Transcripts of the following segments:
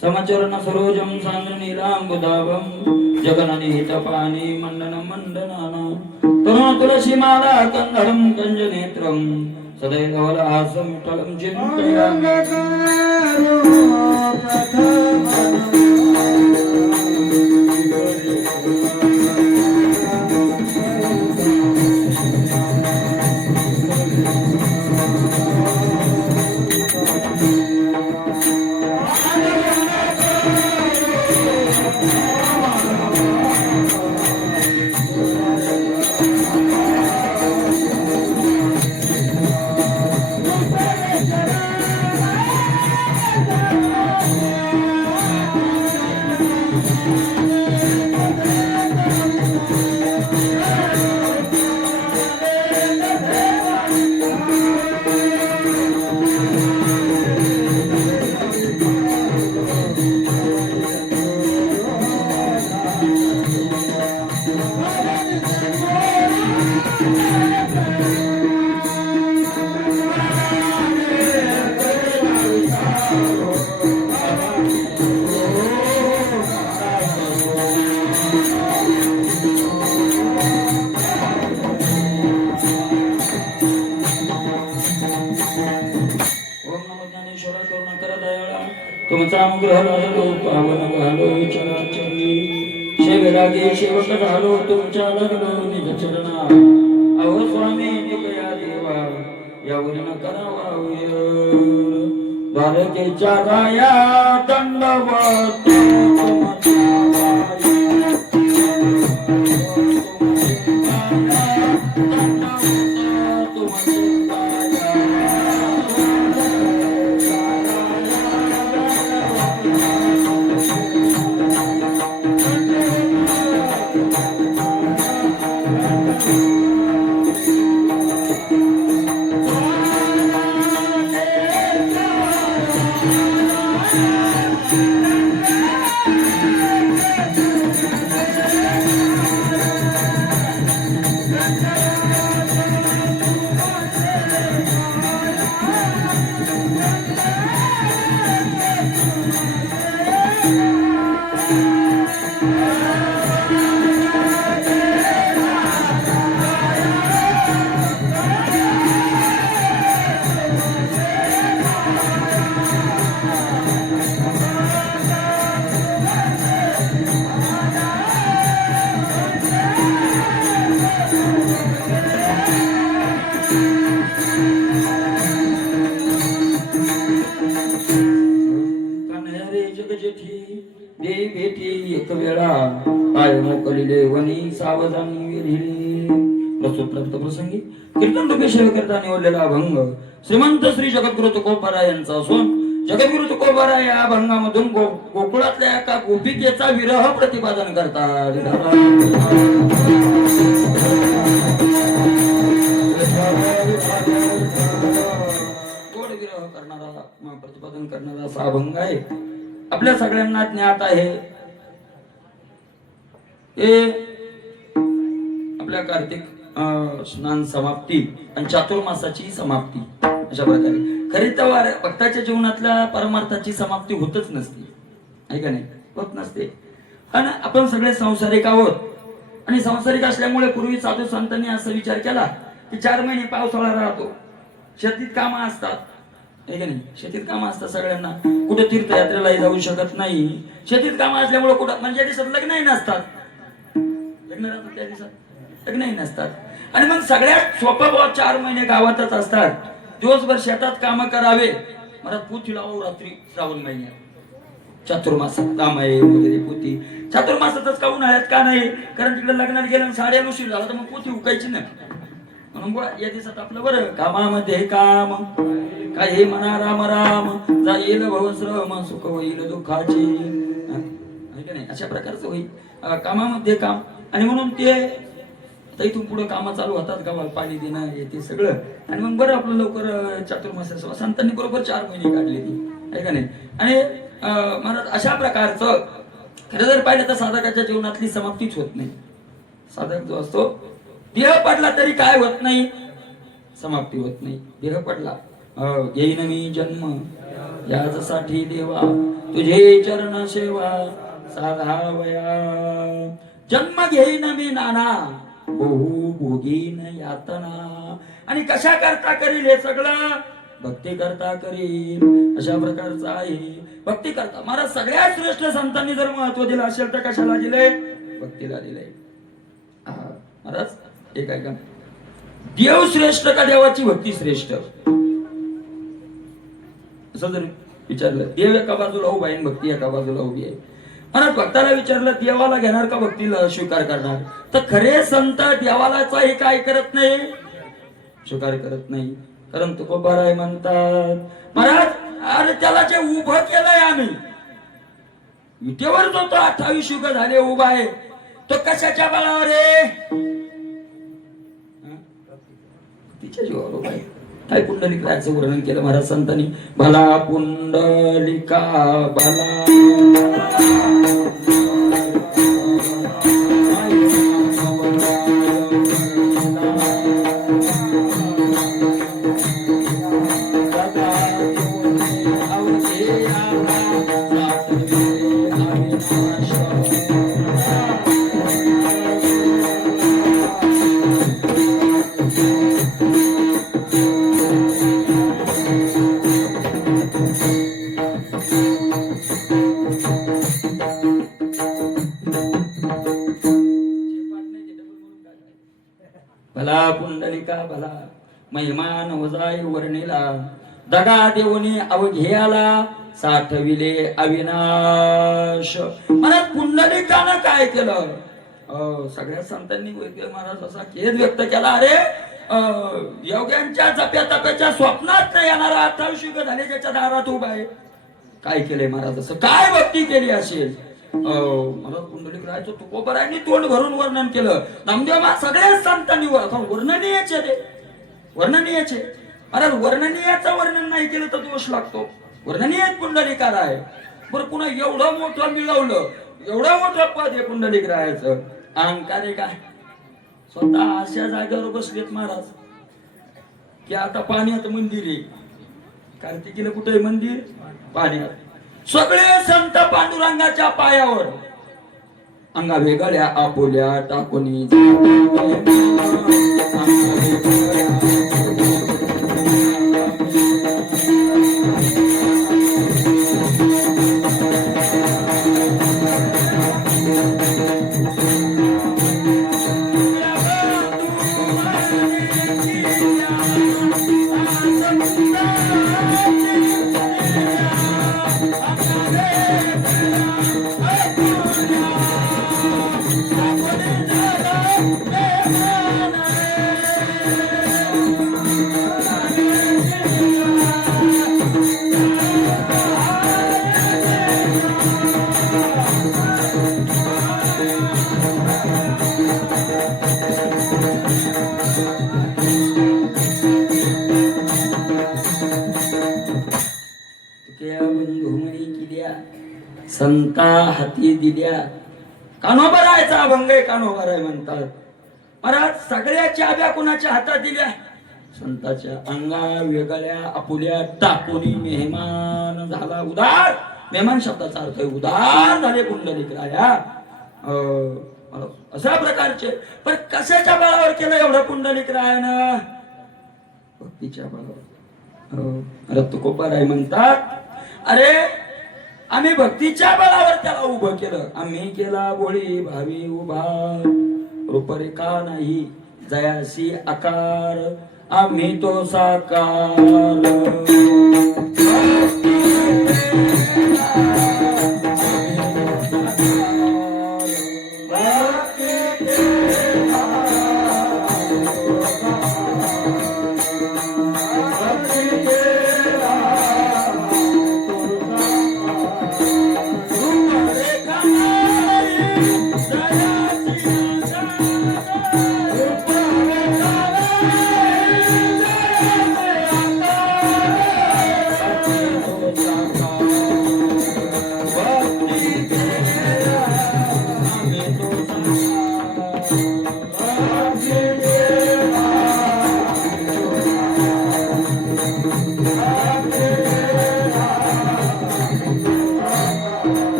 समाचरण सरोजम सांगनीलांबुदाभं जगननी हितपानी मंडन मंडनाना तरुण तुलसी माला कंधरम कंजनेत्रम सदैवलासं विठ्ठलं चिन्तयामि तुमचा अनुग्रह लाभलो पावन घालो चराचरी शेवरागे शेवक झालो तुमच्या लागलो निज चरणा अहो स्वामी निकया देवा यावरील करावा द्वारकेच्या गाया दंडवत देई भेटी एक वेळा पाय मोकलिले वनी सावधानी विहिली प्रस्तुत प्रसंगी कीर्तन रूपी करता निवडलेला अभंग श्रीमंत श्री जगद्गुरु तुकोबारा यांचा असून जगद्गुरु तुकोबारा या अभंगामधून गोकुळातल्या एका गोपिकेचा विरह प्रतिपादन करतात. गोड विरह करणारा प्रतिपादन करणारा असा अभंग आहे. आपल्या सगळ्यांना ज्ञात आहे आपल्या कार्तिक स्नान समाप्ती आणि चातुर्मासाची समाप्ती अशा प्रकारे. खरी तर भक्ताच्या जीवनातल्या परमार्थाची समाप्ती होतच नसते, आहे का नाही? होत नसते. कारण आपण सगळे संसारिक आहोत आणि संसारिक असल्यामुळे पूर्वी साधू संतांनी असा विचार केला की 4 महिने पावसाळा राहतो, शेतीत कामं असतात, आहे का नाही? शेतीत कामं असतात सगळ्यांना, कुठे तीर्थयात्रेलाही जाऊ शकत नाही. शेतीत कामं असल्यामुळे कुठं म्हणजे दिवसात लग्नही नसतात, लग्न राहतात त्या दिवसात लग्नही नसतात. आणि मग सगळ्यात सोपं बाबा 4 महिने गावातच असतात, दिवसभर शेतात कामं करावे. मला पोथी लावू रात्री श्रावण महिन्यात, चातुर्मासात काम आहे वगैरे. पोथी चातुर्मासातच का उन्हाळ्यात का नाही? कारण तिकडे लग्नाला गेलं साड्या उशीर झाला तर मग पोथी उकायची ना. म्हणून या दिवसात आपलं बरं कामामध्ये काम, काही म्हणा राम राम, जाईल भवश्रम सुख होईल दुःखाची, आहे का नाही? अशा प्रकारचं होईल कामामध्ये काम. आणि म्हणून ते आता इथून पुढे काम चालू होतात, गावाला पाणी देणं येते सगळं. आणि मग बरं आपलं लवकर चातुर्मास संतांनी बरोबर 4 महिने काढले ती, आहे का नाही? आणि महाराज अशा प्रकारचं खरं जर पाहिलं तर साधकाच्या जीवनातली समाप्तीच होत नाही. साधक जो असतो देह पडला तरी काय होत नाही, समाप्ती होत नाही. देह पडला येईन मी जन्म यासाठी देवा, तुझे चरण सेवा साधावया. जन्म घेईन मी नाना बहु भोगीन यातना, आणि कशा करता करील हे सगळं? भक्ती करता करील. अशा प्रकारचं आहे भक्ती करता. महाराज सगळ्यात श्रेष्ठ संतांनी जर महत्व दिलं असेल तर कशाला दिलंय? भक्तीला दिलंय. महाराज एक आहे का, देव श्रेष्ठ का देवाची भक्ती श्रेष्ठ? असं जर विचारलं, देव एका बाजूला उभा आहे, भक्ती एका बाजूला उभी आहे. महाराज भक्ताला विचारलं देवाला घेणार का भक्तीला स्वीकार करणार? तर खरे संत देवालाचाही काय करत नाही, स्वीकार करत नाही. कारण तुकोबाराय म्हणतात महाराज, अरे त्याला जे उभं केलंय आम्ही विटेवर जो तो 28 युग झाले उभा आहे, तो कशाच्या बळावर आहे? तिच्या जीवावर उभा आहे. काय पुंडलिक रायाचं वर्णन केलं महाराज संतांनी, भला पुंडलिका भला भला पुंडलिका भला महिमान वजाय वर्णिला, दगा देऊनी अवघेयाला साठविले अविनाश. मला पुंडलिकानं काय केलं? सगळ्या संतांनी महाराज असा खेद व्यक्त केला, अरे योग्यांच्या जप्या तप्याच्या स्वप्नात न येणारा 28 युग झाले ज्याच्या दारात उभा आहे. काय केलंय महाराज? असं काय भक्ती केली असेल? मला पुंडलिक राहायचं तुकोबरायांनी तोंड भरून वर्णन केलं. नामदेव सगळ्याच संतांनी वर्णनीयचे ते वर्णनीयचे. महाराज वर्णनीयाचं वर्णन नाही केलं तर दोष लागतो. वर्णनीय पुंडलिका राय. बरं पुन्हा एवढं मोठं मिळवलं, एवढं मोठं पद आहे पुंडलिक राहायचं. अहंकार काय? स्वतः अशा जागेवर बसलेत महाराज की आता पाण्यात मंदिर आहे. कार्तिकीला कुठे मंदिर? पाण्यात. सगळे संत पांडुरंगाच्या पायावर अंगा वेगळ्या आपोल्या टाकुनी संता हाती दिल्या. कान्होबा रायचा अभंग आहे, कान्होबा राय म्हणतात. महाराज सगळ्या चाब्या कोणाच्या हातात दिल्या? संताच्या अंगा वेगळ्या आपुल्या टाकून मेहमान झाला उदार. मेहमान शब्दाचा अर्थ आहे उदार झाले पुंडलिक राया. अशा प्रकारचे. पण कशाच्या बळावर केलं एवढं पुंडलिक रायानं? भक्तीच्या बळावर. रत्तकोपराय म्हणतात, अरे आम्ही भक्तीच्या बळावर त्याला उभं केलं. आम्ही केला भोळी भावी उभा, रूपरेखा नाही जयासी आकार, आम्ही तो साकार.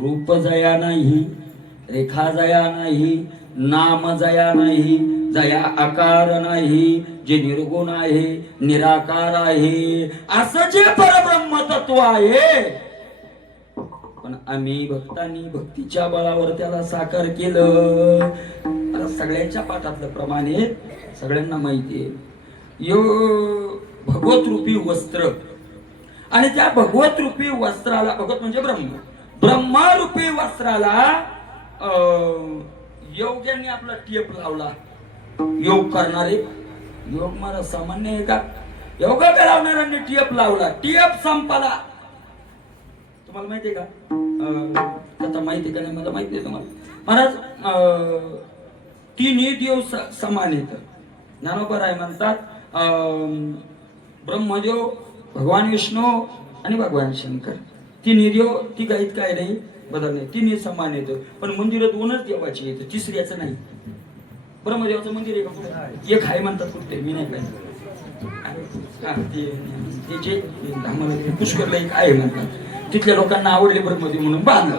रूप जया नाही, रेखा जया नाही, नाम जया नाही, जया आकार नाही, जे निर्गुण आहे, निराकार आहे, असं जे परब्रह्म तत्व आहे. पण आम्ही भक्तांनी भक्तीच्या बळावर त्याला साकार केलं. आता सगळ्यांच्या पाठातलं प्रमाणे सगळ्यांना माहिती आहे, यो भगवत रूपी वस्त्र, आणि त्या भगवत रूपी वस्त्राला, भगवत म्हणजे ब्रह्म, ब्रह्मरूपी वस्त्राला योग्यांनी आपला टेप लावला. योग करणारे, योग मला सामान्य आहे का? योग लावणाऱ्यांनी टेप लावला. टेप संपला. तुम्हाला माहितीये का? आता माहिती का नाही मला माहिती आहे तुम्हाला. महाराज तिन्ही देव समान आहेत. ज्ञानोबा म्हणतात ब्रह्मदेव, भगवान विष्णू आणि भगवान शंकर. तिन्ही देव ती काहीत काय नाही बदल नाही, तिन्ही समान येत. पण मंदिरात दोनच देवाची येतं, तिसऱ्याचं नाही. ब्रह्मदेवाचं मंदिर आहे का? एक आहे म्हणतात कुठे, मी नाही पाहिजे. पुष्करला एक आहे म्हणतात, तिथल्या लोकांना आवडले ब्रह्मदेव म्हणून बांधलं,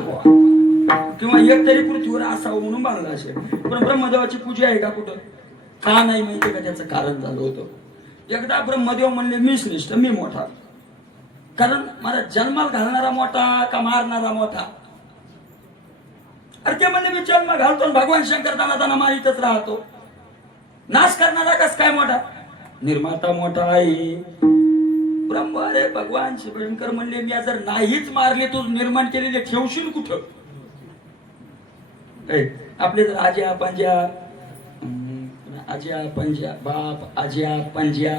किंवा एक तरी पृथ्वीवर असावं म्हणून बांधलं असेल. पण ब्रह्मदेवाची पूजा आहे का कुठं? का नाही माहितीये का? त्याचं कारण झालं होतं. एकदा ब्रह्मदेव म्हणले मी श्रेष्ठ, मी मोठा. कारण मला जन्माला घालणारा मोठा का मारणारा मोठा? अरे ते म्हणले मी जन्म घालतो, भगवान शंकर दाना मारितच राहतो. नाश करणारा कस काय मोठा? निर्माता मोठा आहे ब्रह्म. अरे भगवान शंकर म्हणले मी जर नाहीच मारले, तू निर्माण केलेले ठेवशील कुठं? आपले जर आज्या पंज्या, आज्या पंज्या, बाप आज्या पंज्या,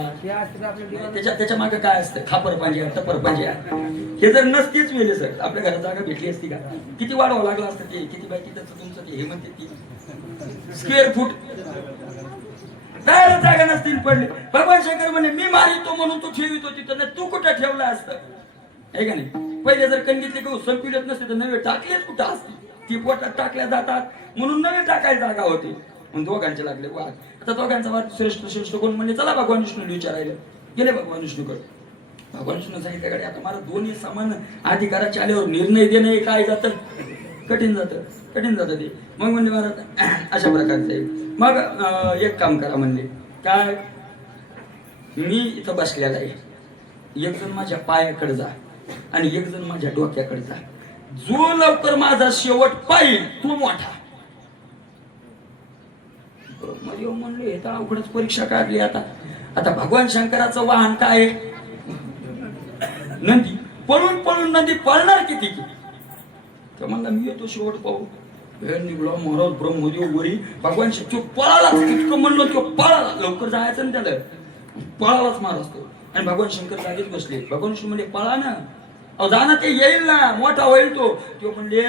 त्याच्या मागे काय असतं? खापर पंज्या, टपर पंज्या. हे जर नसतेच वेळे सर, आपल्या घरात जागा भेटली असती का? किती वाढवावं लागलं असतं ते? किती बाय किती तुमचं ते हे म्हणते ती स्क्वेअर फूट जायला जागा नसतील पडले. भगवान शंकर म्हणे मी मारितो म्हणून तू ठेवितो तिथं, तू कुठं ठेवलं असतं? आहे का नाही? पहिले जर कणगीतले गहू संपिलत नसते तर नवे टाकलेच कुठं असते? ती पोटात टाकल्या जातात म्हणून नवे टाकायला जागा होती. मग दोघांचे लागले वाद. आता दोघांचा वाद श्रेष्ठ श्रेष्ठ कोण म्हणले चला भगवान विष्णूला विचारायला गेले. भगवान विष्णूकडे, भगवान विष्णू सांगितल्याकडे आता मला दोन्ही समान अधिकाराच्या आल्यावर निर्णय देणं काय जातं? कठीण जातं ते. मग म्हणले महाराज अशा प्रकारचं आहे. मग एक काम करा म्हणले, काय? मी इथं बसलेला आहे, एक जण माझ्या पायाकडे जा आणि एक जण माझ्या डोक्याकडे जा. जो लवकर माझा शेवट पाहिल तो मोठा. ब्रह्मदेव म्हणले तर अवघडच परीक्षा काढली. आता भगवान शंकराचं वाहन काय? नंदी. पळून पळून नंदी पळणार किती? तर म्हणला मी येतो शेवट पाहू. वेळ निघलो महाराज ब्रह्मदेव वरी भगवान शंकर पळाला. इतकं म्हणलो तो पळाला. लवकर जायचं ना त्याला, पळालाच महाराज तो. आणि भगवान शंकर जागेच बसले. भगवान शंकर म्हणले पळा ना, अहो जाणार ते येईल ना, मोठा होईल तो. म्हणले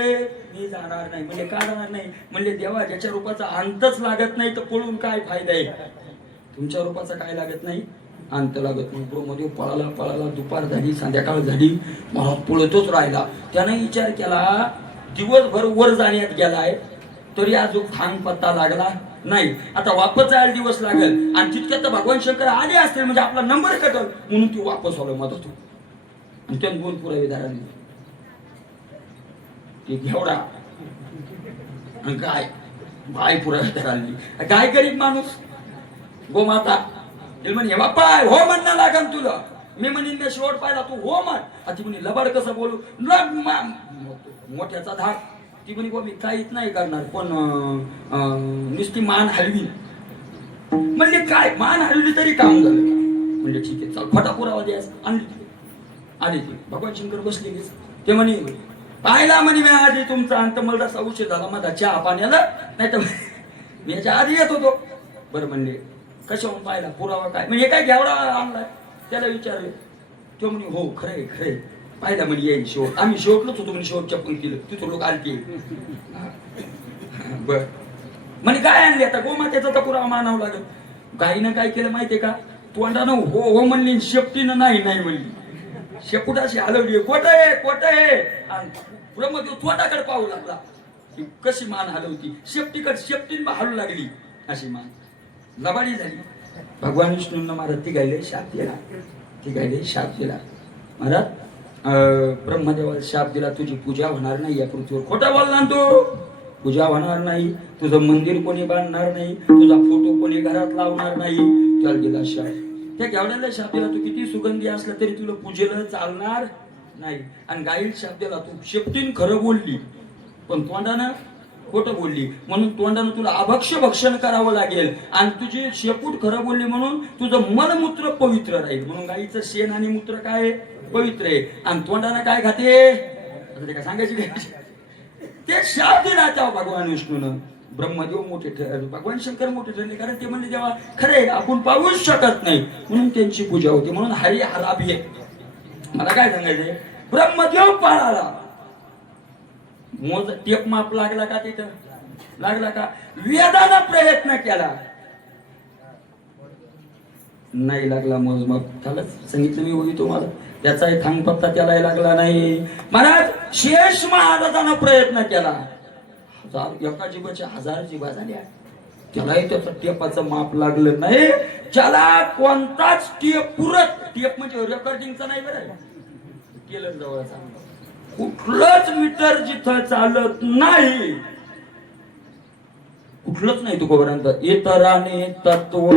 मी जाणार नाही. म्हणजे का जाणार नाही? म्हणले देवा ज्याच्या रूपाचा अंतच लागत नाही तर पळून काय फायदा आहे? तुमच्या रूपाचा काय लागत नाही? अंत लागत नाही. ब्रह्मदेव पळाला पळाला, दुपार झाली, संध्याकाळ झाली, महाराज पळतच राहिला. त्याने विचार केला दिवसभर वर जाण्यात गेलाय तरी अजून थांग पत्ता लागला नाही, आता वापस जायला दिवस लागेल आणि तितक्यात भगवान शंकर आले असतील म्हणजे आपला नंबर कटल म्हणून ती वापस आलो मदत होतो. आणि त्याने 2 पुरावेदार आणले, ते घेवडा आणि गाय पुरावेदार आणली. काय गरीब माणूस गोमाता म्हणे बाप्पा हो म्हणणं लागन तुला. मी म्हणेन मी शेवट पाहिला तू हो म्हण. ती म्हणे लबाड कसं बोलू, मोठ्याचा धाक. ती म्हणे मी काहीच नाही करणार पण नुसती मान हलवी. म्हणले काय मान हलवली तरी काम झालं. म्हणजे ठीक आहे चल खोटा पुरावा द्यास. आणली आली ती भगवान शंकर बसले गेले. ते म्हणे पाहिला म्हणे मी आधी तुमचा अंत मला जसा उशीर झाला माझा चहा पाण्याला, नाही तर मी याच्या आधी येत होतो. बरं म्हणले कशाहून पाहिला पुरावा काय म्हणजे काय घेवडा आणलाय. त्याला विचारले. तो म्हणे हो खरंय खरंय पाहिला म्हणे येईल शेवट. आम्ही शेवटलोच होतो म्हणे शेवटच्या पंक्तीला तिथं लोक आलते. बर म्हणे काय आणले आता गोमातेचा तर पुरावा मानावं लागेल. गाईनं काय केलं माहितीये का, तोंडानं हो हो म्हणली, शेपटीनं नाही नाही म्हणली. शेपुटाशी हलवली, कोट आहे आणि ब्रह्मदेव तोंडाकडे पाहू लागला. कशी मान हलवती, शेपटीन हलू लागली अशी मान. लबाडी झाली. भगवान विष्णूंना महाराज ती गायले शाप दिला. महाराज ब्रह्मदेवाला शाप दिला तुझी पूजा होणार नाही या पृथ्वीवर. खोटा बोलला तो, पूजा होणार नाही, तुझं मंदिर कोणी बांधणार नाही, तुझा फोटो कोणी घरात लावणार नाही. त्याला दिला शाप. त्या घेवड्याला शाप दिला तू किती सुगंधी असला तरी तुला पूजेला चालणार नाही. आणि गाईल शाप दिला तू शेपटीन खरं बोलली पण तोंडानं खोटं बोलली म्हणून तोंडानं तुला अभक्ष भक्षण करावं लागेल. आणि तुझी शेपूट खरं बोलली म्हणून तुझं मलमूत्र पवित्र राहील. म्हणून गाईचं शेण आणि मूत्र काय पवित्र आहे. आणि तोंडानं काय खाते काय सांगायची ते शाप दिला तेव्हा भगवान विष्णूनं. ब्रह्मदेव मोठे ठरले, भगवान शंकर मोठे ठरले कारण ते म्हणले तेव्हा खरे आपण पाहूच शकत नाही म्हणून त्यांची पूजा होती. म्हणून हरी हराभी. मला काय सांगायचंय, ब्रह्मदेव पाळाला मोज टेप माप लागला का तिथं लागला का. वेदाला प्रयत्न केला नाही लागला मोजमाप. त्याला सांगितलं मी होई तुम्हाला त्याचाही थांग पत्ता त्याला लागला नाही. महाराज शेष महाराजांना प्रयत्न केला, एका जीवाच्या 1000 जीवा झाल्या, त्यालाही त्याचं टेपाचं माप लागलं नाही. ज्याला कोणताच टेप पुरत, टेप म्हणजे रेकॉर्डिंगचा नाही बरं, केलं जवळचा कुठलंच मीटर जिथं चालत नाही, कुठलंच नाही तुकोबारांचा. इतराने तत्व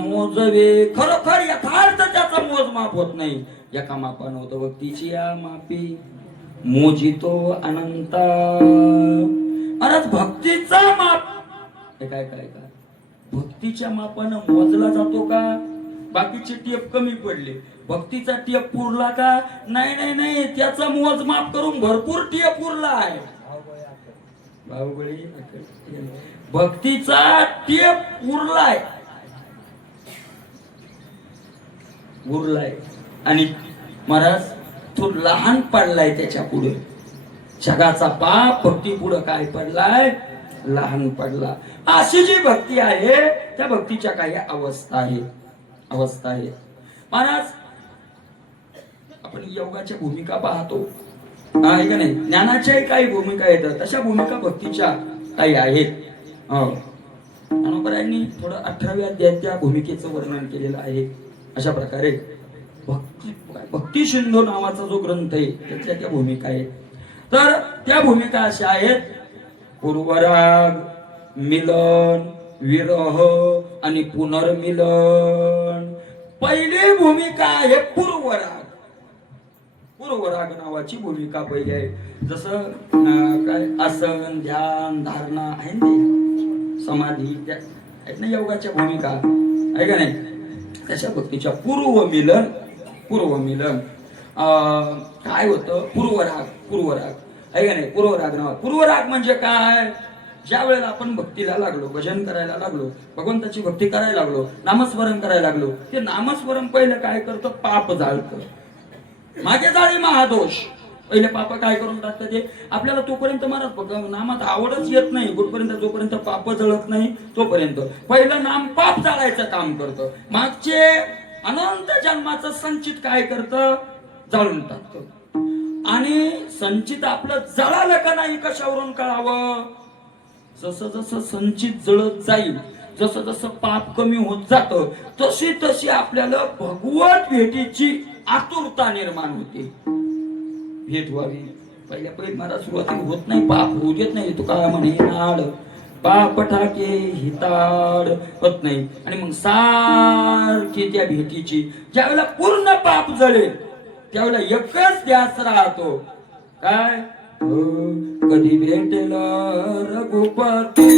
मोजवे खरोखर यथार्थ त्याचा मोजमाप होत नाही. एका मापानं होतं भक्तीची या मापी मोजितो अनंता. महाराज भक्तीचा माप हे काय काय भक्तीच्या मापानं मोजला जातो का बाकीचे टेप कमी पडले. भक्तीचा टेप पुरला का? नाही नाही नाही, त्याचा मोजमाप करून भरपूर टेप उरलाय. बाहुबळी भक्तीचा टेप उरलाय उरलाय. आणि महाराज तो लहान पडलाय त्याच्या पुढे. जगाचा पाप भक्ती पुढे काय पडलाय? लहान पडला. अशी जी भक्ती आहे त्या भक्तीच्या काही अवस्था आहेत महाराज. आपण योगाच्या भूमिका पाहतो आहे का नाही? ज्ञानाच्याही काही भूमिका येतात, तशा भूमिका भक्तीच्या काही आहेत. ज्ञानोबरायांनी थोडं 18व्या अध्यायात त्या भूमिकेचं वर्णन केलेलं आहे. अशा प्रकारे भक्ती सिंधू नावाचा जो ग्रंथ आहे त्यातल्या त्या भूमिका आहेत. तर त्या भूमिका अशा आहेत: पूर्वराग, मिलन, विरह आणि पुनर्मिलन. पहिली भूमिका आहे पूर्वराग. पूर्वराग नावाची भूमिका पहिली आहे. जसं काय आसन, ध्यान, धारणा आहे ना, समाधी आहेत ना योगाच्या भूमिका आहे का नाही? तशा भक्तीच्या पूर्वमिलन काय होतं? पूर्वराग आहे का नाही? पूर्वराग नाव. पूर्वराग म्हणजे काय? ज्या वेळेला आपण भक्तीला लागलो, भजन करायला लागलो, भगवंताची भक्ती करायला लागलो, नामस्मरण करायला लागलो, ते नामस्मरण पहिलं काय करतं? पाप जाळतं. मागे जाळी महादोष. पहिले पाप काय करून टाकतं ते आपल्याला. तोपर्यंत महाराज नामात आवडच येत नाही, कुठपर्यंत जोपर्यंत पाप जळत नाही तोपर्यंत पहिलं नाम पाप जाळायचं काम करतं. मागचे अनंत जन्माचं संचित काय करतं? जाळून टाकतं. आणि संचित आपलं जळालं का नाही कशावरून कळावं? जसं जसं संचित जळत जाईल, जसं जसं पाप कमी होत जातं, तशी तशी आपल्याला भगवत भेटीची आतुरता निर्माण होते. भेट व्हावी. पहिले मला सुरुवातीला होत नाही, पाप होऊ देत नाही. तू काय म्हणे नाड पाप ठाके हिताड होत नाही. आणि मग सारखी त्या भेटीची ज्यावेळेला पूर्ण पाप जळेल त्यावेळेला एकच ध्यास राहतो. काय? कधी भेटेल रघुपती,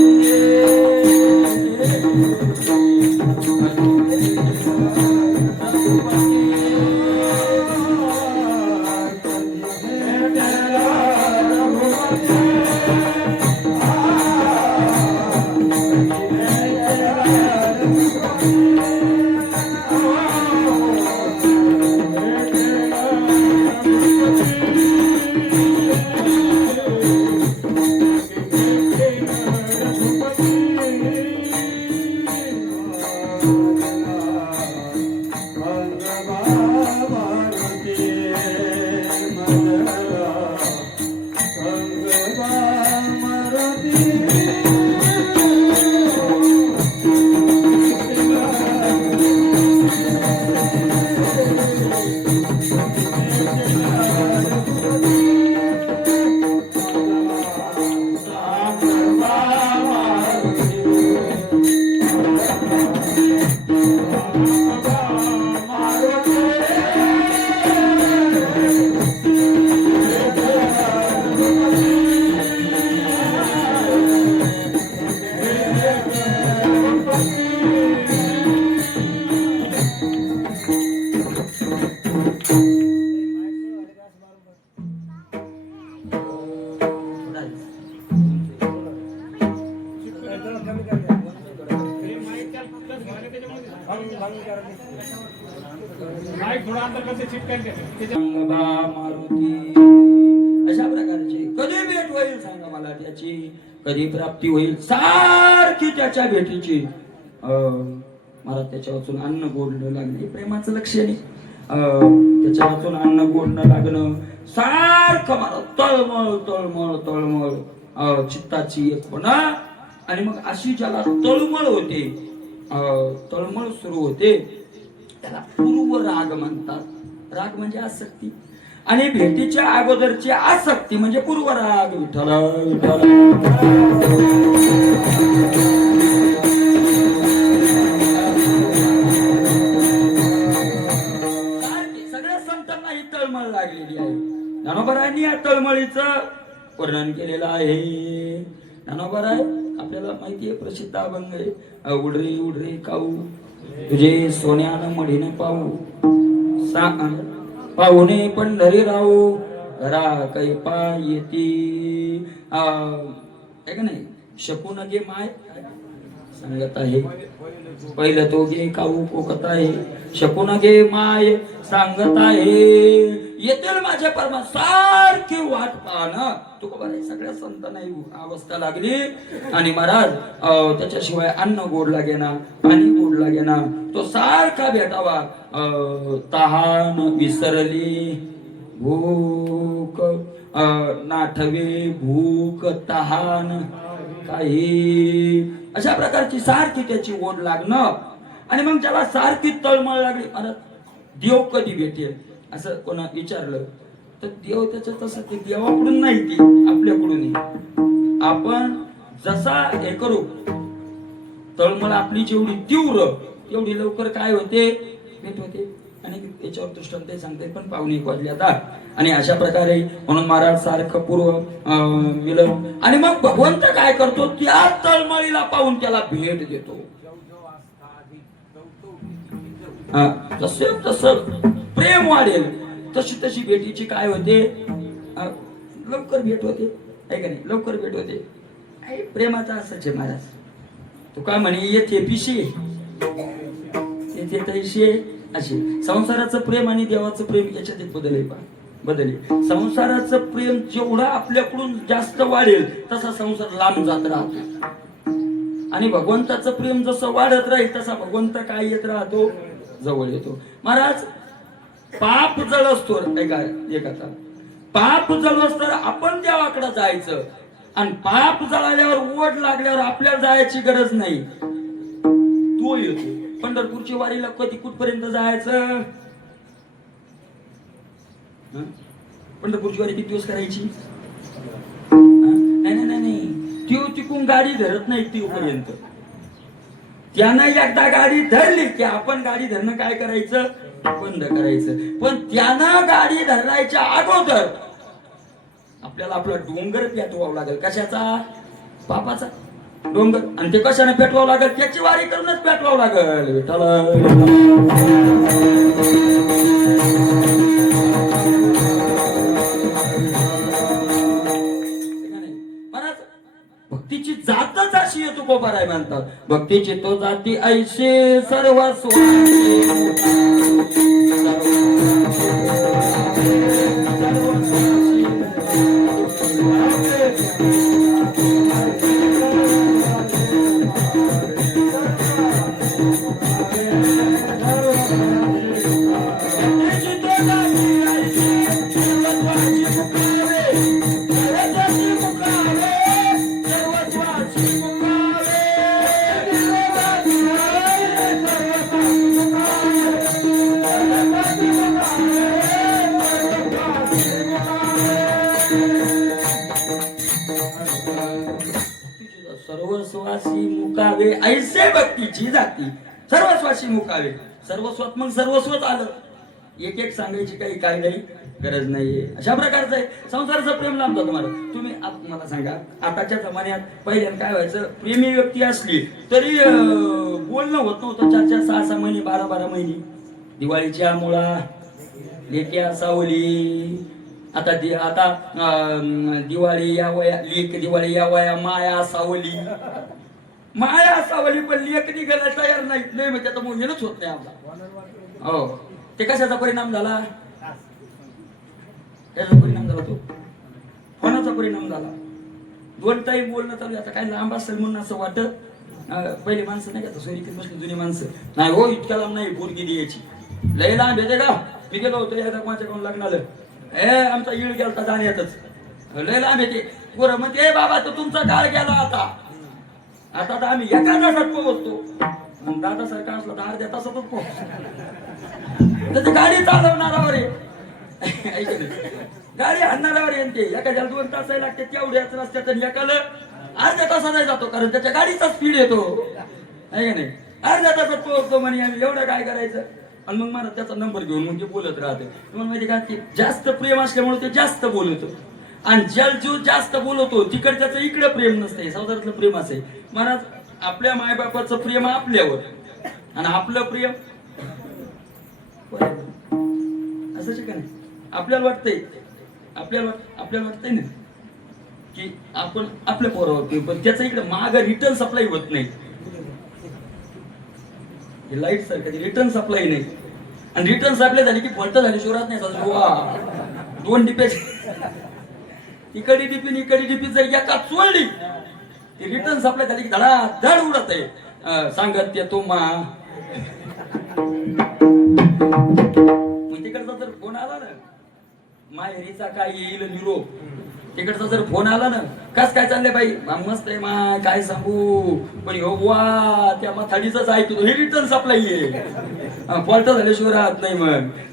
अशा प्रकारचे कधी भेट होईल सांगा मला त्याची? कधी प्राप्ती होईल? सारखी त्याच्या भेटीची. मला त्याच्या वाचून अन्न गोडणं लागणे प्रेमाचं लक्षण आहे. त्याच्या वाचून अन्न गोडणं लागणं सारखं मला तळमळ तळमळ तळमळ चित्ताची एकपणा. आणि मग अशी ज्याला तळमळ होते, तळमळ सुरू होते, त्याला पूर्व राग म्हणतात. राग म्हणजे आसक्ती. आणि भेटीच्या अगोदरची आसक्ती म्हणजे पूर्व राग. विठ्ठल विठ्ठल. सगळ्या संतांना ही तळमळ लागलेली आहे. ज्ञानोबरायांनी या तळमळीचं वर्णन केलेलं आहे. ज्ञानोबराय आपल्याला माहिती आहे प्रसिद्ध अभंग आहे, उडरे उडरे काऊ तुझे सोन्यानं मढीने पाहू, पाहुणे पंढरी राहू घरा काही पाय येती, आहे का नाही. शकून गे माय सांगत आहे, पहिलं तो गे काऊ कोकत आहे, शकून गे माय सांगत आहे, येतील माझ्या परमा सारखी वाट पाहणं. तुकोबा सगळ्या संतांना अवस्था लागली आणि महाराज त्याच्याशिवाय अन्न गोड लागेना, पाणी गोड लागेना, तो सारखा भेटावा. तहान विसरली भूक, नाठवे भूक तहान काही, अशा प्रकारची सारखी त्याची ओढ लागणं. आणि मग ज्याला सारखी तळमळ लागली, मला देव कधी भेटेल असं कोणा विचारलं तर देव त्याचं तसं ते देवाकडून नाही, ती आपल्याकडून. आपण जसा हे करू, तळमळ आपली जेवढी तीव्र तेवढी लवकर काय होते, भेट होते. आणि याच्यावर दृष्टांत सांगते, पण पाहुणे वाजले आता. आणि अशा प्रकारे म्हणून महाराज सारखं पूर्व मिलन. आणि मग भगवंत काय करतो, त्या तळमळीला पाहून त्याला भेट देतो. जसे तसं प्रेम वाढेल तशी तशी भेटीची काय होते, लवकर भेट होते, आहे का नाही, लवकर भेट होते. प्रेमाचा असंच आहे महाराज. तू काय म्हणे, येथे पिशे येथे तैशे असे. संसाराचं प्रेम आणि देवाचं प्रेम याच्यात एक बदल आहे, बदल. संसाराचं प्रेम जेवढा आपल्याकडून जास्त वाढेल तसा संसार लांब जात राहतो. आणि भगवंताचं प्रेम जसं वाढत राहील तसा भगवंत काय येत राहतो, जवळ येतो. महाराज पाप जळ असतो, एका पाप जळ असतो आपण देवाकडे जायचं. आणि पाप जळाल्यावर ओढ लागल्यावर आपल्याला जायची गरज नाही, तो येतो. पंढरपूरची वारीला कधी कुठपर्यंत जायचं, पंढरपूरची वारी किती दिवस करायची, नाही नाही नाही, ती तिकून गाडी धरत नाही तीपर्यंत. त्यानं एकदा गाडी धरली की आपण गाडी धरणं काय करायचं, बंद करायचं. पण त्यानं गाडी धरायच्या अगोदर आपल्याला आपला डोंगर पेटवावं लागेल. कशाचा, पापाचा डोंगर. आणि ते कशाने पेटवावं लागेल, त्याची वारी करूनच पेटवावं लागेल. भक्तीची जातच अशी आहे, तुकोबाराय म्हणतात. भक्तीची तो जाती ऐशे सर्वस्व, सर्वस्वासी मुकावे ऐसे भक्तीची जाती. सर्वस्वासी मुकावे, सर्वस्वात मग सर्वस्वच आलं. एक एक सांगायची काही काय नाही गरज नाहीये. अशा प्रकारचं आहे संसाराचं प्रेम लांब जातो. तुम्हाला तुम्ही मला सांगा, आताच्या जमान्यात पहिल्यानं काय व्हायचं, प्रेमी व्यक्ती असली तरी बोलणं होत नव्हतं 4-4, 6-6 महिने, 12-12 महिने. दिवाळीच्या मुळा लेक्या सावली, आता दिवाळी या वया, लेक दिवाळी या वया, माया सावली, माया सावली. पण लेक निघायला तयार नाही, नाही म्हणजे आता मोहीनच होत नाही आपला. हो, ते कशाचा परिणाम झाला, त्याचा परिणाम झाला, तो कोणाचा परिणाम झाला. 2 टाईम बोलणं चालू. आता काय लांब असेल म्हणून असं वाटत. पहिले माणसं नाही का सोयरीकडे बसली, जुनी माणसं, नाही हो इतक्या लांब नाही पोरगी द्यायची, लय लांब येते का. मी गेलो होतो एकदा माझ्याकडून लग्नाला, आमचा इळ गेलता जाण्यातच, लय लांब येते. पोरं म्हणते बाबा तर तुमचा काळ गेला, आता तर आम्ही एका तासात पोहोचतो. दादा सारखा असला तर अर्ध्या तासातच पोहोचतो. गाडी चालवणारावर आहे, गाडी आणणाऱ्यावर येते. एखाद्याला 2 तास लागते तेवढ्याच रस्त्यात, एकाला अर्ध्या तासात जातो, कारण त्याच्या गाडीचा स्पीड येतो, आहे का नाही. अर्ध्या तासात पोहोचतो म्हणे आम्ही, एवढं काय करायचं. आणि मग मला त्याचा नंबर घेऊन मग ते बोलत राहते. तुम्हाला माहिती का, ते जास्त प्रेम असल्यामुळे ते जास्त बोलतो. आणि ज्याला जीव जास्त बोलवतो तिकडच्याचं इकडे प्रेम नसते, संसारातलं प्रेम असे. महाराज आपल्या मायबापाचं प्रेम आपल्यावर आणि आपलं प्रेम असंच का नाही. आपल्याला वाटतंय आपल्याला वाटतंय ना की आपण आपल्या पोरावर प्रेम, पण त्याचं इकडे माग रिटर्न सप्लाय होत नाही. लाईट सारखं रिटर्न सप्लाय नाही, आणि रिटर्न सप्लाय झाली की फॉल्ट झाली शिवरात नाही. दोन डिप्याची इकडे डिपी इकडे डिपी जर एका चोळली ती रिटर्न सप्लाय झाली की धडाधड उडत आहे. सांगत ते तो मग तिकडचा जर फोन आला ना, माहेरीचा काय येईल निरोप, तिकडचा जर फोन आला ना, कस काय चाललंय बाई, मस्त आहे मा, काय सांगू, पण हो वा त्या माथाडीच ऐकतो, हे रिटर्न सप्लाय आहे. फॉल्ट झाल्याशिवाय राहत नाही.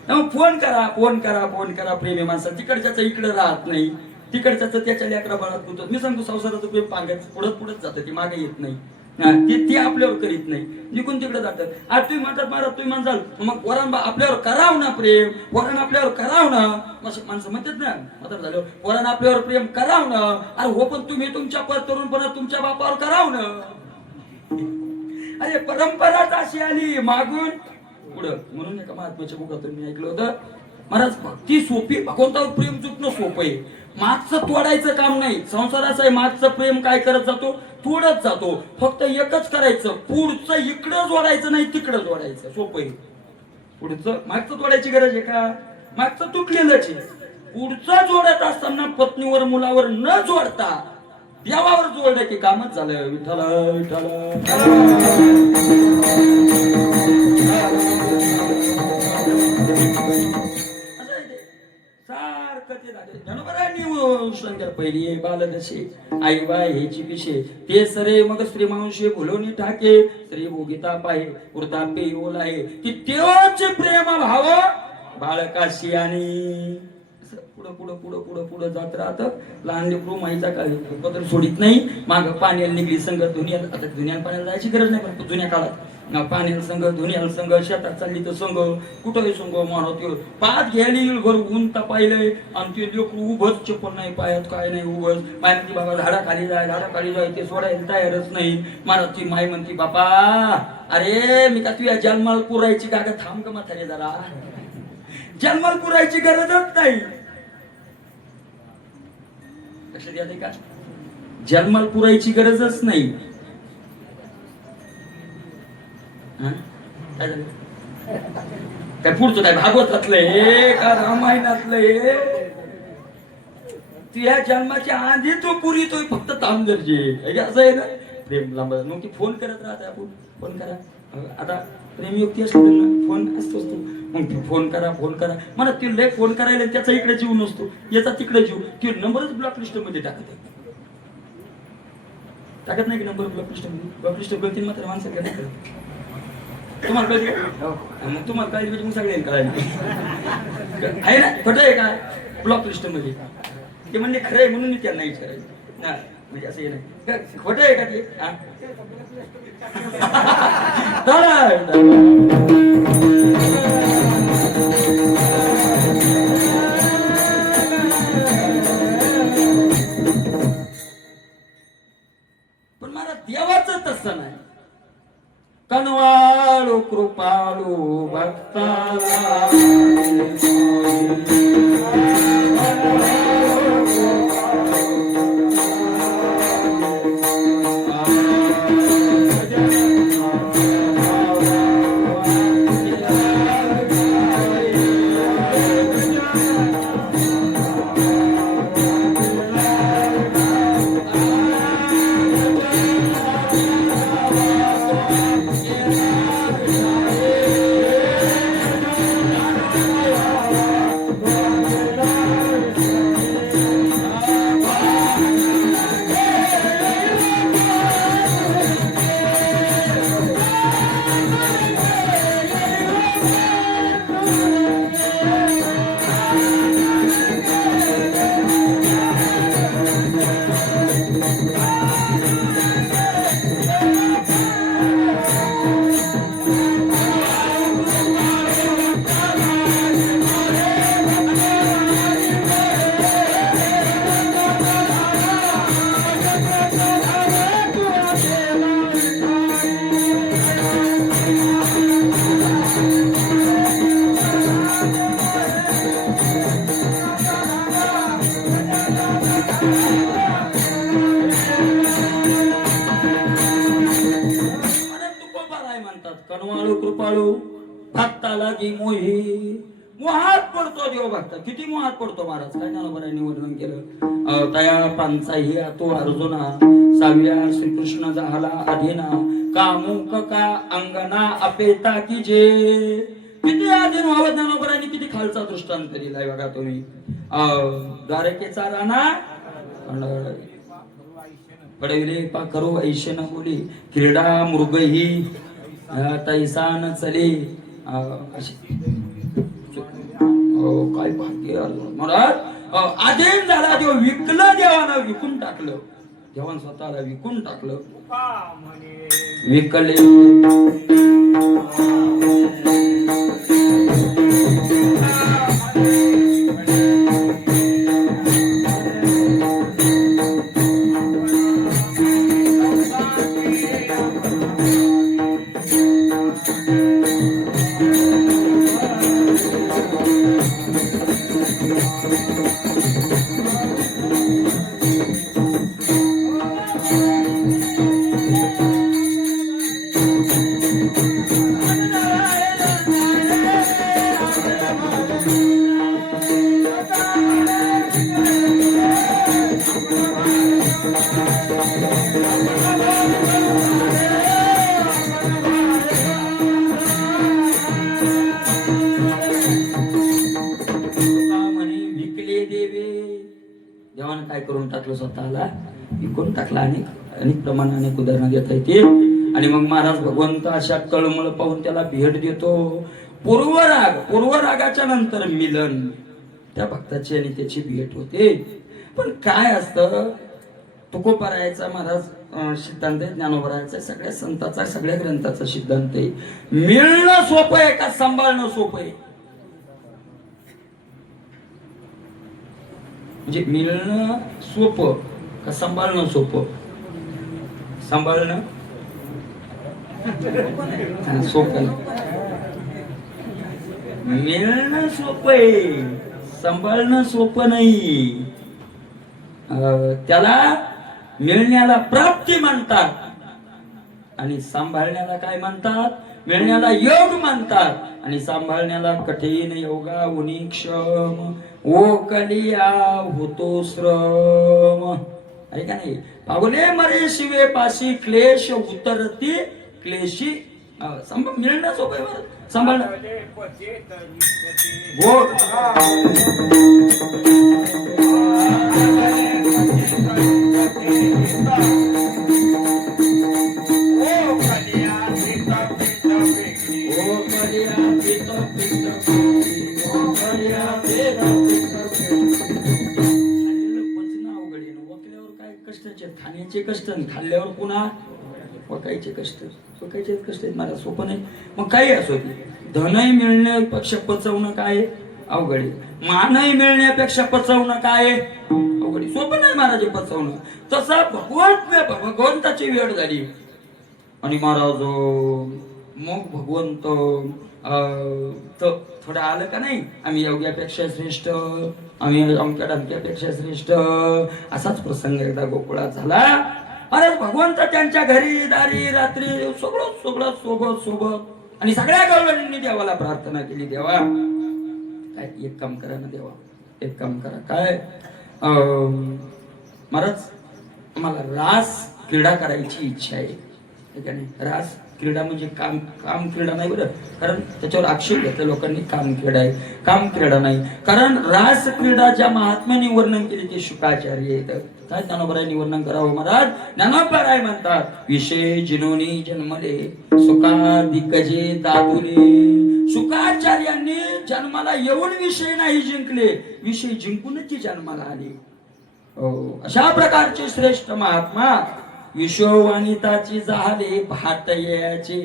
मग फोन करा फोन करा फोन करा, प्रेमी माणसं तिकडच्याच इकडे राहत नाही, तिकडच्याच त्याच्या लेकरा बाळात गुंतवत. मी सांगतो संसाराचं प्रेम पांगायचं पुढत जातं, ती मागे येत नाही. ती आपल्यावर करीत नाही, निघून तिकडे जातात. आज तुम्ही म्हणतात महाराज तुम्ही म्हणसाल मग वरण आपल्यावर कराव ना प्रेम, वरण आपल्यावर कराव ना, माणसं म्हणतात ना म्हातार झालं, वरण आपल्यावर प्रेम कराव ना. अरे हो, पण तुम्ही तुमच्या तरुणपणात तुमच्या बापावर कराव ना. अरे परंपराच अशी आली मागून पुढं. म्हणून एका महात्म्याच्या मुखातून मी ऐकलं होतं, महाराज भक्ती सोपी, भगवंतावर प्रेम जुटणं सोपं आहे, मागचं तोडायचं काम नाही. संसाराचं आहे, मागचं प्रेम काय करत जातो, तोडत जातो. फक्त एकच करायचं, पुढचं इकडं जोडायचं नाही तिकडं जोडायचं, सोपं आहे. पुढचं मागचं तोडायची गरज आहे का, मागचं तुटलेलंच आहे. पुढचं जोडत असताना पत्नीवर मुलावर न जोडता देवावर जोडलं की कामच झालं. विठ्ठल विठ्ठल पहिली बालदशे आई बाय हेची पिशे ते सरे मग स्त्री मांशे भुलवणी टाके स्त्री भोगिता पाहे वृद्धापे ओलाहे की तेव्हाचे प्रेम भाव बाळकाशी आणि पुढं पुढं पुढं पुढं पुढं जात राहत. लहान लेकरू माईचा काय पत्र सोडित नाही, माग पाण्याला निघली संघ दुनिया. आता दुनिया पाण्याला जायची गरज नाही, पण जुन्या काळात पाण्याला संघ दुनियाला संघ, शेतात चालली तर संघ, कुठंही संघ म्हणत पाच घ्यायली घर ऊन तपायलंय आणि ते लेकरू उभच, चप्पल नाही पायात काय नाही उभच. माय म्हणती बाबा झाडाखाली जाय ते सोडायला तयारच नाही. महाराज ती माय म्हणती बाबा अरे मी का तुझ्या जन्माला पुरायची का, थांब का म्हातारे जरा, जन्माला पुरायची गरजच नाही. लक्षात येते का, जन्माला पुरायची गरजच नाही. काय पुढचं काय भागवतातलंय का रामायणातलंय, तुझ्या जन्माच्या आधी तो पुरी तो फक्त ताम गरजे असं आहे ना. प्रेम लांब मग ती फोन करत राहते, आपण फोन करा. आता प्रेमयुक्ती असतो ना, फोन असतोच तो, मग फोन करा फोन करा मला. ती लय फोन करायला त्याचा इकडे जीव नसतो, याचा तिकडे जीव. ती नंबरच ब्लॉक लिस्ट मध्ये टाकत नाही की नंबर ब्लॉक लिस्ट मध्ये. ब्लॉक लिस्ट बघतील मात्र माणसं काय तुम्हाला कळते का, मग तुम्हाला काय मग सगळे कळायला आहे ना. खोटं आहे का ब्लॉक लिस्ट मध्ये, ते म्हणले खरं आहे म्हणून त्यांना नाही विचारायचं ना, म्हणजे असं हे नाही. खोटं आहे का ते, पण मला देवाचं तसं नाही. कनवाळू कृपाळू भक्ताला कनवाळू कृपाळू भक्ताला की मोही मोहात पडतो देव भक्त किती मोहात पडतो महाराज काय ज्ञानोबांनी वर्णन केलं तया पांचाही तो अर्जुना साव्या श्रीकृष्ण झाला अधीना कामुक का अंगना अपेता की जे किती अधीन व्हावं ज्ञानोबांनी किती खालचा दृष्टांत दिलाय बघा तुम्ही द्वारकेचा राणा पडविले पाखरू ऐशेन बोली क्रीडा मृगही तैसान चले काय भाग्य महाराज आधीन झाला देव विकलं देवानं विकून टाकलं देवान स्वतःला विकून टाकलं विकले देवानं काय करून टाकलं स्वतःला विकून टाकला अनेक प्रमाणाने उदाहरणं घेता येतील आणि मग महाराज भगवंत अशा तळमळ पाहून त्याला भेट देतो पूर्वरागाच्या नंतर मिलन त्या भक्ताची आणि त्याची भेट होते पण काय असतं तुकोबारायाचा महाराज सिद्धांत आहे ज्ञानोबारायाचा सगळ्या संतांचा सगळ्या ग्रंथाचा सिद्धांत आहे मिळणं सोपं आहे का सांभाळणं सोपं आहे म्हणजे मिळणं सोपं का सांभाळणं सोपं सांभाळणं सोपं मिळणं सोपं आहे सांभाळणं सोपं नाही त्याला मिळण्याला प्राप्ती म्हणतात आणि सांभाळण्याला काय म्हणतात मिळण्याला योग म्हणतात आणि सांभाळण्याला कठीण योगा उनी क्षम ओ कलिया होतो श्रम आहे का नाही पावले मरे शिवे पाशी क्लेश उतरती क्लेशी मिळणं सोपं आहे सांभाळणं खाण्याचे कष्ट खाल्ल्यावर पुन्हा वकायचे कष्ट वकायचे कष्ट आहेत मला सोपं नाही मग काही असो धनही मिळण्यापेक्षा पचवणं काय अवघड आहे मानही मिळण्यापेक्षा पचवणं काय अवघड सोपं नाही महाराज पचवणं तसं भगवंताची वेळ झाली आणि महाराज मग भगवंत थोडं आलं का नाही आम्ही योग्यापेक्षा श्रेष्ठ आम्ही अमक्या डमक्यापेक्षा श्रेष्ठ असाच प्रसंग एकदा गोकुळात झाला अरे भगवंत त्यांच्या घरी दारी रात्री सगळं सोबत आणि सगळ्या गवळणींनी देवाला प्रार्थना केली देवा काय एक काम करा ना देवा एक काम करा काय महाराज मला रास क्रीडा करायची इच्छा आहे का नाही रास क्रीडा म्हणजे काम क्रीडा नाही बरं कारण त्याच्यावर आक्षेप घेतला लोकांनी काम क्रीडा आहे काम क्रीडा नाही कारण रास क्रीडा ज्या महात्म्याने वर्णन केले ते शुकाचार्य आहेत काय ज्ञानोबारायांनी वर्णन करावं महाराज ज्ञानोबाराय म्हणतात विषय जिनोनी जन्मले सुका दिग्गजे दादुले शुकाचार्यांनी जन्माला येऊन विषय नाही जिंकले विषय जिंकूनच जन्माला आले अशा प्रकारचे श्रेष्ठ महात्मा विश्ववाणिताची झाले भातयाचे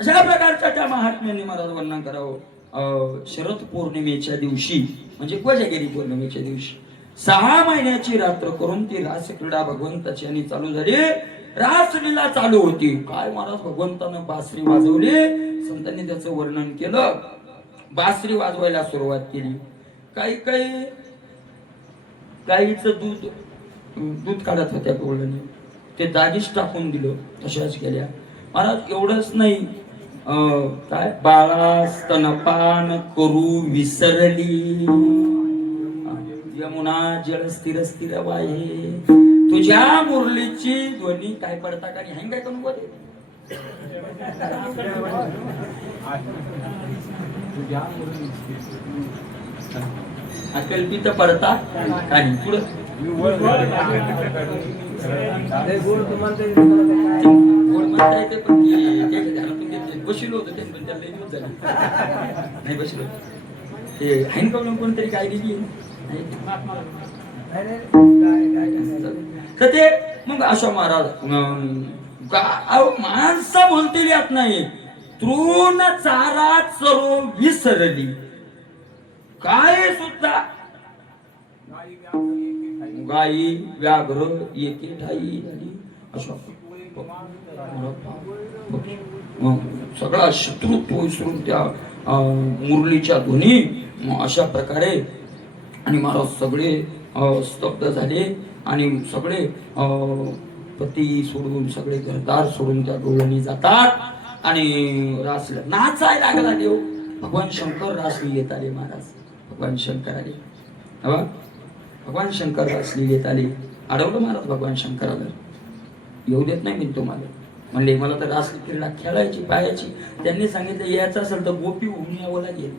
अशा प्रकारच्या त्या महात्म्यांनी महाराज वर्णन करावं शरद पौर्णिमेच्या दिवशी म्हणजे कोजागिरी पौर्णिमेच्या दिवशी 6 महिन्याची रात्र करून ती रास क्रीडा भगवंताची आणि चालू झाली रासलीला चालू होती काय महाराज भगवंतानं बासरी वाजवली संतांनी त्याचं वर्णन केलं बासरी वाजवायला सुरुवात केली काही गाईचं दूध काढत होत्या कोळणी ते दागीच टाकून दिलं तशाच केल्या महाराज एवढंच नाही काय बाळा स्तनपान करू विसरली, यमुना जल स्थिर स्थिर वाहे, तुझ्या मुरलीची ध्वनी काय पडता का हँग काय करून बोले अकल्पित पडता काही पुढं बसलो होतो ते पण त्याला दिवस झाले नाही बसलो ते हँग करून कोणतरी काय दिली तर ते मग अशा महाराज माणसं बोलतील यात नाही, तृण चारा चरो विसरली, काय सुद्धा गाई व्याघ्र एके ठाई झाली, अशा सगळा शत्रुत्व विसरून त्या मुरलीच्या ध्वनी अशा प्रकारे आणि महाराज सगळे स्तब्ध झाले आणि सगळे पती सोडून सगळे घरदार सोडून त्या डोळ्यांनी जातात आणि रासला नाचायला लागला देव. भगवान शंकर रासली येत आले महाराज, भगवान शंकर आले, भगवान शंकर रासली येत आले. अडवलं महाराज भगवान शंकराला, येऊ देत नाही मी तुम्हाला, म्हणले मला तर रासली क्रीडा खेळायची पाहायची. त्यांनी सांगितलं यायचं असेल तर गोपी होऊन यावं लागेल.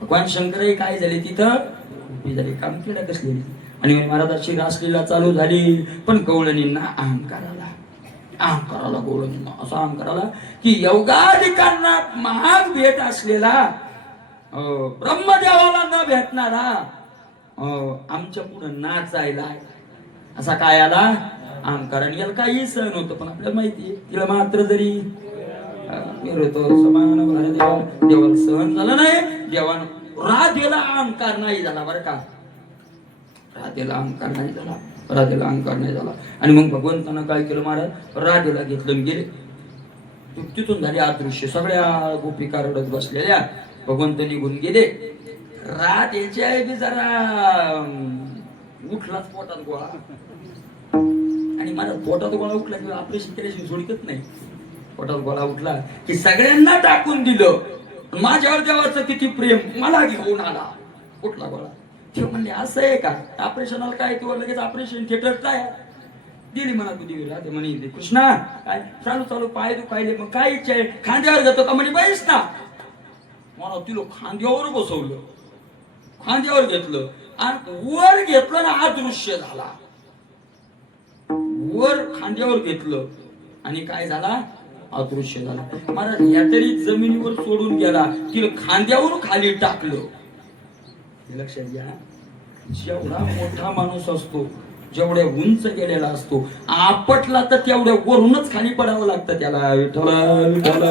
भगवान शंकरही काय झाले तिथं गोपी झाले, काम क्रीडा कसली. आणि महाराजाची रासलीला चालू झाली, पण गवळणींना अहंकाराला गवळणींना असा अहंकाराला की योगाधिकांना महाग भेट असलेला ब्रह्मदेवाला न भेटणारा आमच्या पुढे नाचायला असा काय आला अहंकाराने. याला काही सहन होतं, पण आपल्याला माहिती तिला मात्र जरी समान भारदेवा देवाला सहन झालं नाही. देवान राधेला अहंकार नाही झाला बरं का, राधेला अहंकार नाही झाला, राधेला अहंकार नाही झाला. आणि मग भगवंतानं काय केलं महाराज, राधेला घेतलं गेले. तिथून झाले अदृश्य, सगळ्या गोपिका रडत बसलेल्या. भगवंत निघून गेले. राधेच्या बी जरा उठलाच पोटात गोळा, आणि मला पोटात गोळा उठला की ऑपरेशन केल्याशिवाय सोडतच नाही. पोटात गोळा उठला की सगळ्यांना टाकून दिलं. माझ्यावर देवाचं किती प्रेम, मला घेऊन आला. उठला गोळा. ते म्हणले असं आहे का, ऑपरेशनाला काय तू लगेच ऑपरेशन थिएटर काय दिली म्हणा तू देवी राहते म्हणे. कृष्णा काय चालू चालू पाय दुखायले, मग काय इच्छा आहे खांद्यावर घेतो का म्हणे, बैस ना. मला तिला खांद्यावर बसवलं, खांद्यावर घेतलं आणि वर घेतलं ना अदृश्य झाला. वर खांद्यावर घेतलं आणि काय झाला अदृश्य झाला. महाराज या तरी जमिनीवर सोडून गेला, तिला खांद्यावर खाली टाकलं. लक्षात घ्या, जेवढा मोठा माणूस असतो, जेवढ्या उंच गेलेला असतो, आपटला तर तेवढ्या वरूनच खाली पडावं लागतं त्याला. विठ्ठल विठ्ठल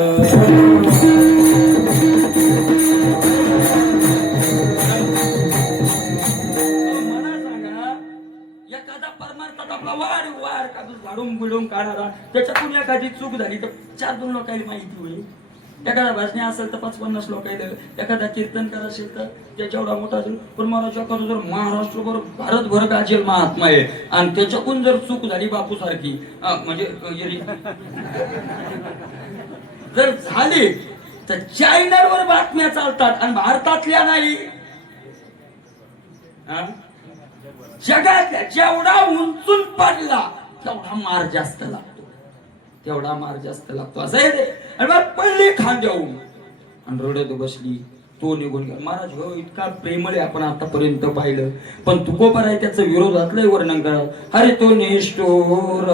मला सांगा, एखादा परमार्थात आपला वाढ वाढ का झाडून बिडून काढायला, त्याच्यातून एखादी चूक झाली तर 4-2 लोकांना माहिती होईल. एखादा भाषणी असेल तर 5-50 लोकांना, एखादा कीर्तनकार असेल तर त्याच्यावर मोठा असेल. पण मला जर महाराष्ट्रभर भारतभर गाजेल महात्मा आहे आणि त्याच्याकडून जर चूक झाली बापू सारखी म्हणजे जर झाली तर चॅनलवर बातम्या चालतात आणि भारतातल्या नाही, जगातल्या. जेवढा उंचून पडला तेवढा मार जास्त लागतो, तेवढा मार जास्त लागतो असं आहे ते. आणि मग पडली खांद्यावरून आणि रडत बसली. तो निघून गेला. महाराज हो इतका प्रेमळ आहे आपण आतापर्यंत पाहिलं, पण तुकोबर आहे त्याचं विरोधातलंय वर्णन करा. अरे तो निष्ठुर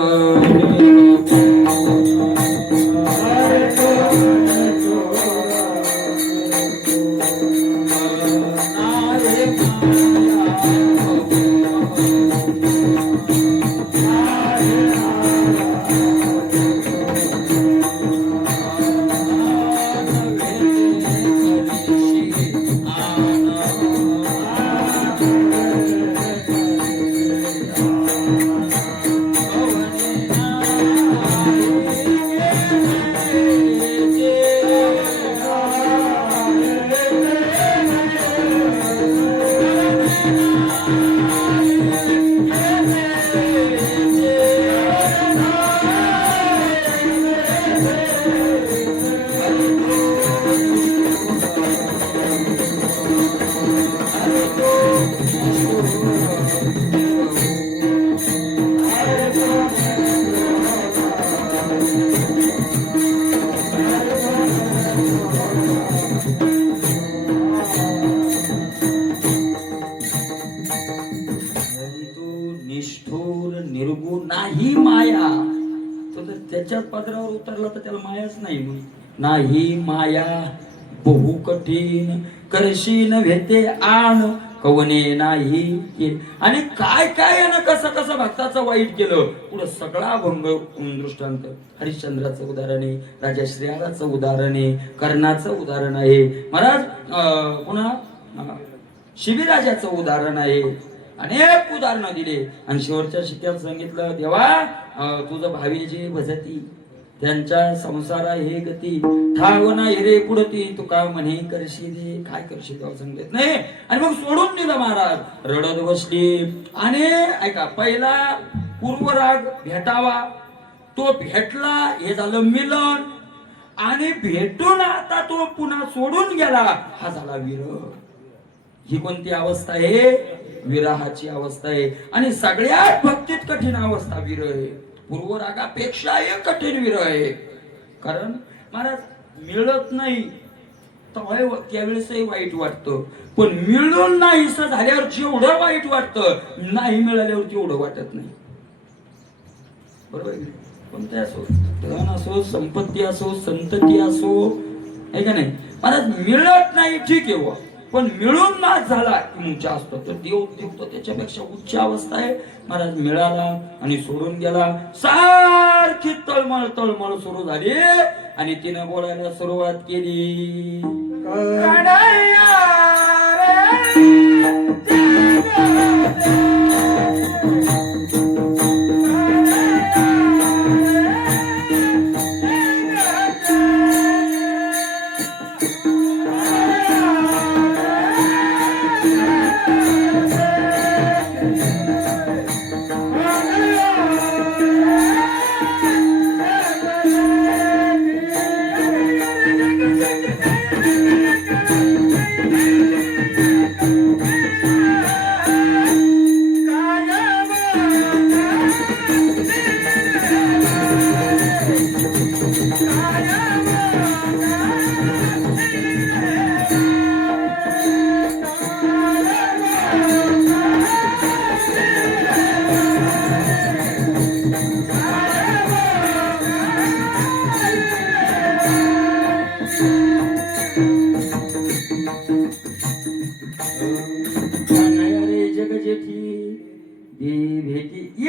तो तर त्याच्याच पदरावर उतरला तर त्याला मायाच नाही. मग नाही माया बहु कठीण करशी न भेटे आण कवने नाही. आणि काय काय यानं कसं कसं भक्ताचं वाईट केलं पुढं सगळा अभंग दृष्टांत. हरिश्चंद्राचं उदाहरण आहे, राजा श्रेयाचं उदाहरण आहे, कर्णाचं उदाहरण आहे महाराज, पुन्हा शिबिराजाचं उदाहरण आहे. अनेक उदाहरणं दिले आणि शेवटच्या शिक्यात सांगितलं देवा तुझं भावी जे भजती त्यांच्या संसारा हे गती ठावना हिरे पुढती तू काय म्हणे करशील रे काय करशील तेव्हा सांगत नाही. आणि मग सोडून दिलं महाराज, रडत बसली. आणि ऐका, पहिला पूर्वराग भेटावा, तो भेटला, हे झालं मिलन. आणि भेटून आता तो पुन्हा सोडून गेला, हा झाला विरह. ही कोणती अवस्था आहे? विरहाची अवस्था आहे. आणि सगळ्यात भक्तीत कठीण अवस्था विरह आहे. पूर्वरागापेक्षा एक कठीण विरह आहे. कारण महाराज मिळत नाही त्यावेळेसही वाईट वाटतं, पण मिळून नाहीस झाल्यावर जेवढं वाईट वाटतं नाही मिळाल्यावर तेवढं वाटत नाही. बरोबर आहे? कोणते असो, धन असो, संपत्ती असो, संतती असो, आहे का नाही महाराज? मिळत नाही ठीक आहे, पण मिळून नाच झाला की उच्च असतो. तर देव देवतो त्याच्यापेक्षा उच्च अवस्था आहे. महाराज मिळाला आणि सोडून गेला, सारखी तळमळ तळमळ सुरू झाली. आणि तिनं बोलायला सुरुवात केली,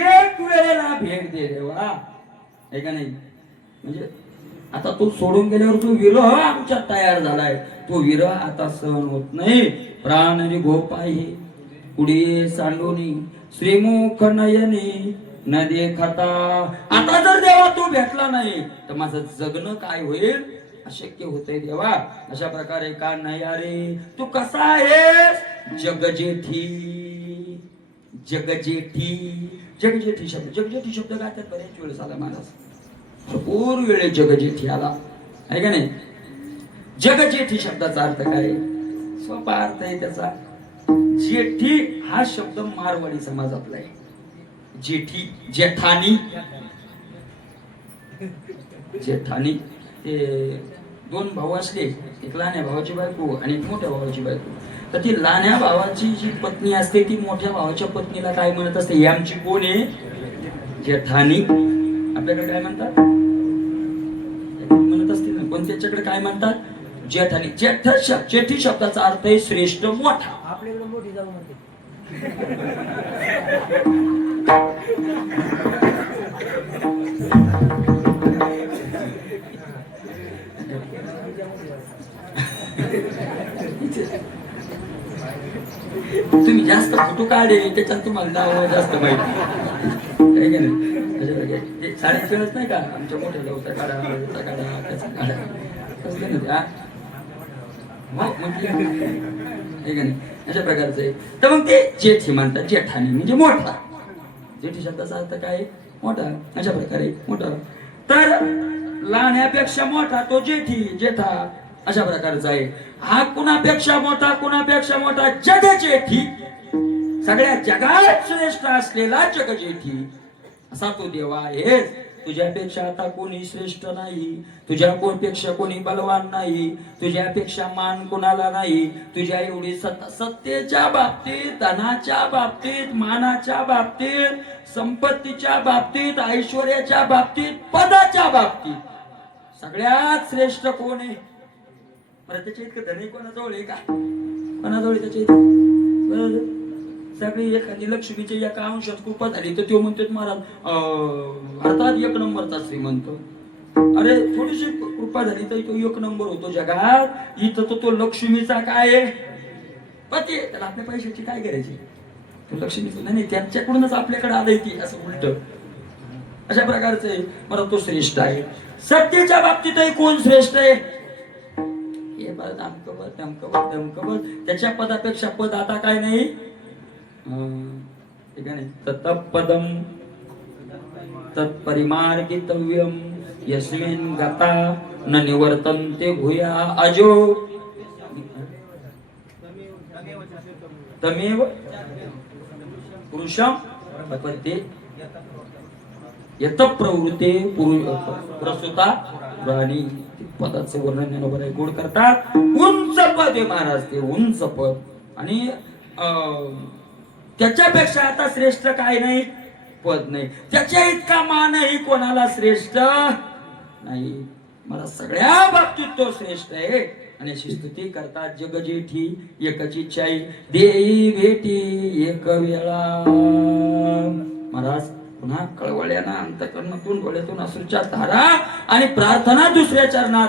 एक वेळेला भेट दे देवा, आहे का नाही? म्हणजे आता तू सोडून गेल्यावर तो विरह आमच्यात तयार झालाय, तो विरह आता सहन होत नाही. प्राण आणि गोपाही पुढे सांडोनी श्रीमुख नयनी न देखता. आता जर देवा तू भेटला नाही तर माझं जगणं काय होईल? अशक्य होतंय देवा. अशा प्रकारे का नाही अरे तू कसा आहेस? जगजेठी जगजेठी जगजेठी शब्द, जगजेठी शब्द काय तर बरेच वेळेस आला महाराज, भरपूर वेळे जगजेठी आला, आहे का नाही? जगजेठी शब्दाचा अर्थ काय? सोपा अर्थ आहे त्याचा. जेठी हा शब्द मारवाडी समाजातला आहे. जेठी, जेठानी, जेठानी. ते दोन भाऊ असले, एक लहान्या भावाची बायको आणि एक मोठ्या भावाची बायको. तर ती लहान्या भावाची जी पत्नी असते ती मोठ्या भावाच्या पत्नीला काय म्हणत असते? ही आमची कोण आहे? जेठानी. आपल्याकडे काय म्हणतात? म्हणत असते ना, पण त्याच्याकडे काय म्हणतात? जेठानी. जेठी शब्दाचा अर्थ आहे श्रेष्ठ, मोठा. आपल्याकडे मोठी जाऊ म्हणते. तुम्ही जास्त फोटो काढे त्याच्यात तुम्हाला नाव जास्त माहिती. साडे खेळत नाही का आमच्या मोठ्या जाऊचा काढा, त्याचा काढा, अशा प्रकारचं आहे. तर मग ते जेठी म्हणतात, जेठानी म्हणजे मोठा. जेठी शब्दाचा अर्थ काय? मोठा. अशा प्रकारे मोठा. तर लहान्यापेक्षा मोठा तो जेठी, जेठा अशा प्रकारचा आहे. हा कुणापेक्षा मोठा? कुणापेक्षा मोठा? जगजेठी. सगळ्या जगात श्रेष्ठ असलेला जगजेठी असा तो देवा आहे. तुझ्यापेक्षा आता कोणी श्रेष्ठ नाही, तुझ्यापेक्षा कोणी बलवान नाही, तुझ्यापेक्षा मान कोणाला नाही. तुझ्या एवढी सत्तेच्या बाबतीत, धनाच्या बाबतीत, मानाच्या बाबतीत, संपत्तीच्या बाबतीत, ऐश्वर्याच्या बाबतीत, पदाच्या बाबतीत सगळ्यात श्रेष्ठ कोण आहे? बरं त्याच्या इतकं धनी कोणाजवळ आहे का? कोणाजवळ त्याच्या इतकं? सगळी एखादी लक्ष्मीच्या एका अंशात कृपा झाली तर तो म्हणतात महाराज अर्थात एक नंबरचा श्रीमंत. अरे थोडीशी कृपा झाली तर तो एक नंबर होतो जगात. इथं तो लक्ष्मीचा काय आहे? पती. त्याला आपल्या पैशाची काय करायची? तो लक्ष्मीचा नाही, त्यांच्याकडूनच आपल्याकडे आलंय ती असं उलट. अशा प्रकारचं आहे. मला तो श्रेष्ठ आहे. सत्तेच्या बाबतीतही कोण श्रेष्ठ आहे? हे बरं धमकबत धमकबत धमकबत. त्याच्या पदापेक्षा पद आता काय नाही. ठीक आहे. तत्पदम तत्परिमार्गितव्यम यस्मिन् गता न निवर्तन्ते भूया अजो तमेव पुरुषम प्रपत्ते यत प्रवृत्ते प्रसुता राणी. पदाचं वर्णन बरोबर गोड करतात. उंच पद आहे महाराज ते, उंच पद. आणि त्याच्यापेक्षा आता श्रेष्ठ काय नाही, पद नाही. त्याच्या इतका मानही कोणाला श्रेष्ठ नाही. मला सगळ्या बाबतीत तो श्रेष्ठ आहे. आणि अशी स्तुती करतात. जग जेठी एकची इच्छाई देई भेटी एक वेळा. महाराज पुन्हा कळवळ्यानं अंतकरणातून डोळ्यातून अश्रूच्या धारा आणि प्रार्थना दुसऱ्या चरणात.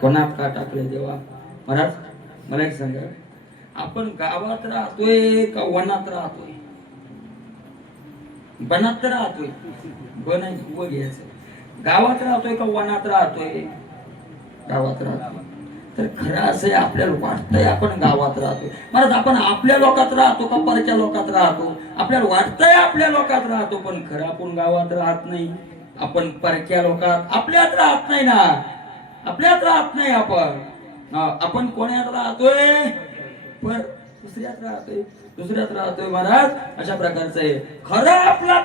कोणात का टाकले देवा? महाराज मला एक सांगा, आपण गावात राहतोय का वनात राहतोय? वनात राहतोय. बनाय व घ्यायचं. गावात राहतोय का वनात राहतोय? गावात राहतोय. तर खरं असं आपल्याला वाटतंय आपण गावात राहतोय. महाराज आपण आपल्या लोकात राहतो का परक्या लोकात राहतो? आपल्याला वाटतंय आपल्या लोकात राहतो, पण खरं आपण गावात राहत नाही. आपण परक्या लोकात, आपल्यात राहत नाही ना. आपल्यात राहत नाही. आपण कोण्यात राहतोय? पर दुसऱ्यात राहतोय. दुसऱ्यात राहतोय. महाराज अशा प्रकारचं आहे. खरा आपला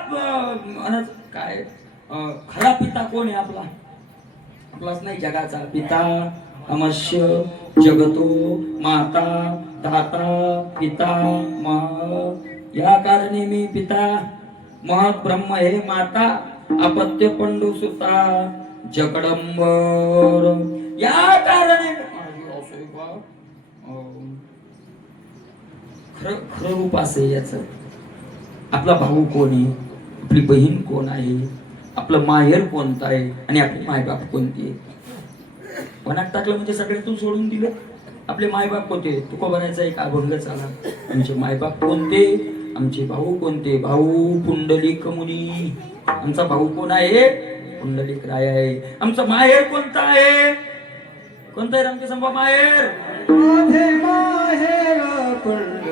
काय खरा पिता कोण आहे? आपला आपलाच नाही, जगाचा पिता. अमर्ष्य जगतो माता दाता पिता मह. या कारणे मी पिता, महत ब्रह्म हे माता, अपत्य पंडू सुता जगडंबर. या कारणे खरं रूप असे याच. आपला भाऊ कोण आहे? आपली बहीण कोण आहे? आपलं माहेर कोणतं आहे? आणि आपले मायबाप कोणती आहे? वनात टाकलं म्हणजे सगळ्यातून सोडून दिलं. आपले मायबाप कोणते? तुका बनायचा एक अभंग चाला. आमचे मायबाप कोणते? आमचे भाऊ कोणते? भाऊ पुंडलिक मुनी. आमचा भाऊ कोण आहे? पुंडलिक राय आहे. आमचं माहेर कोणतं आहे? कोणतं आहे आमचे संभा माहेर? माझे माहेर पंढरी.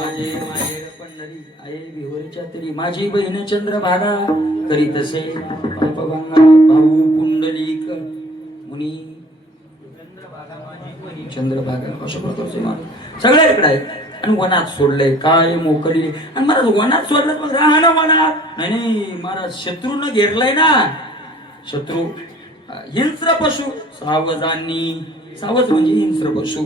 माझे माझे पंढरी आहे भिवरीच्या तरी माझी बहीण चंद्रभागा करीत असे पापभंगा भाऊ पुंडलिक मुनी चंद्रभागा अशा प्रकारचे माणूस सगळ्या इकडे आहेत. आणि वनात सोडलंय काय मोकळी आणि महाराज वनात सोडलं मग राहणं वनात नाही नाही महाराज शत्रूनं घेरलाय ना. शत्रू हिंस्र पशु सावजांनी सावज म्हणजे हिंस्र पशु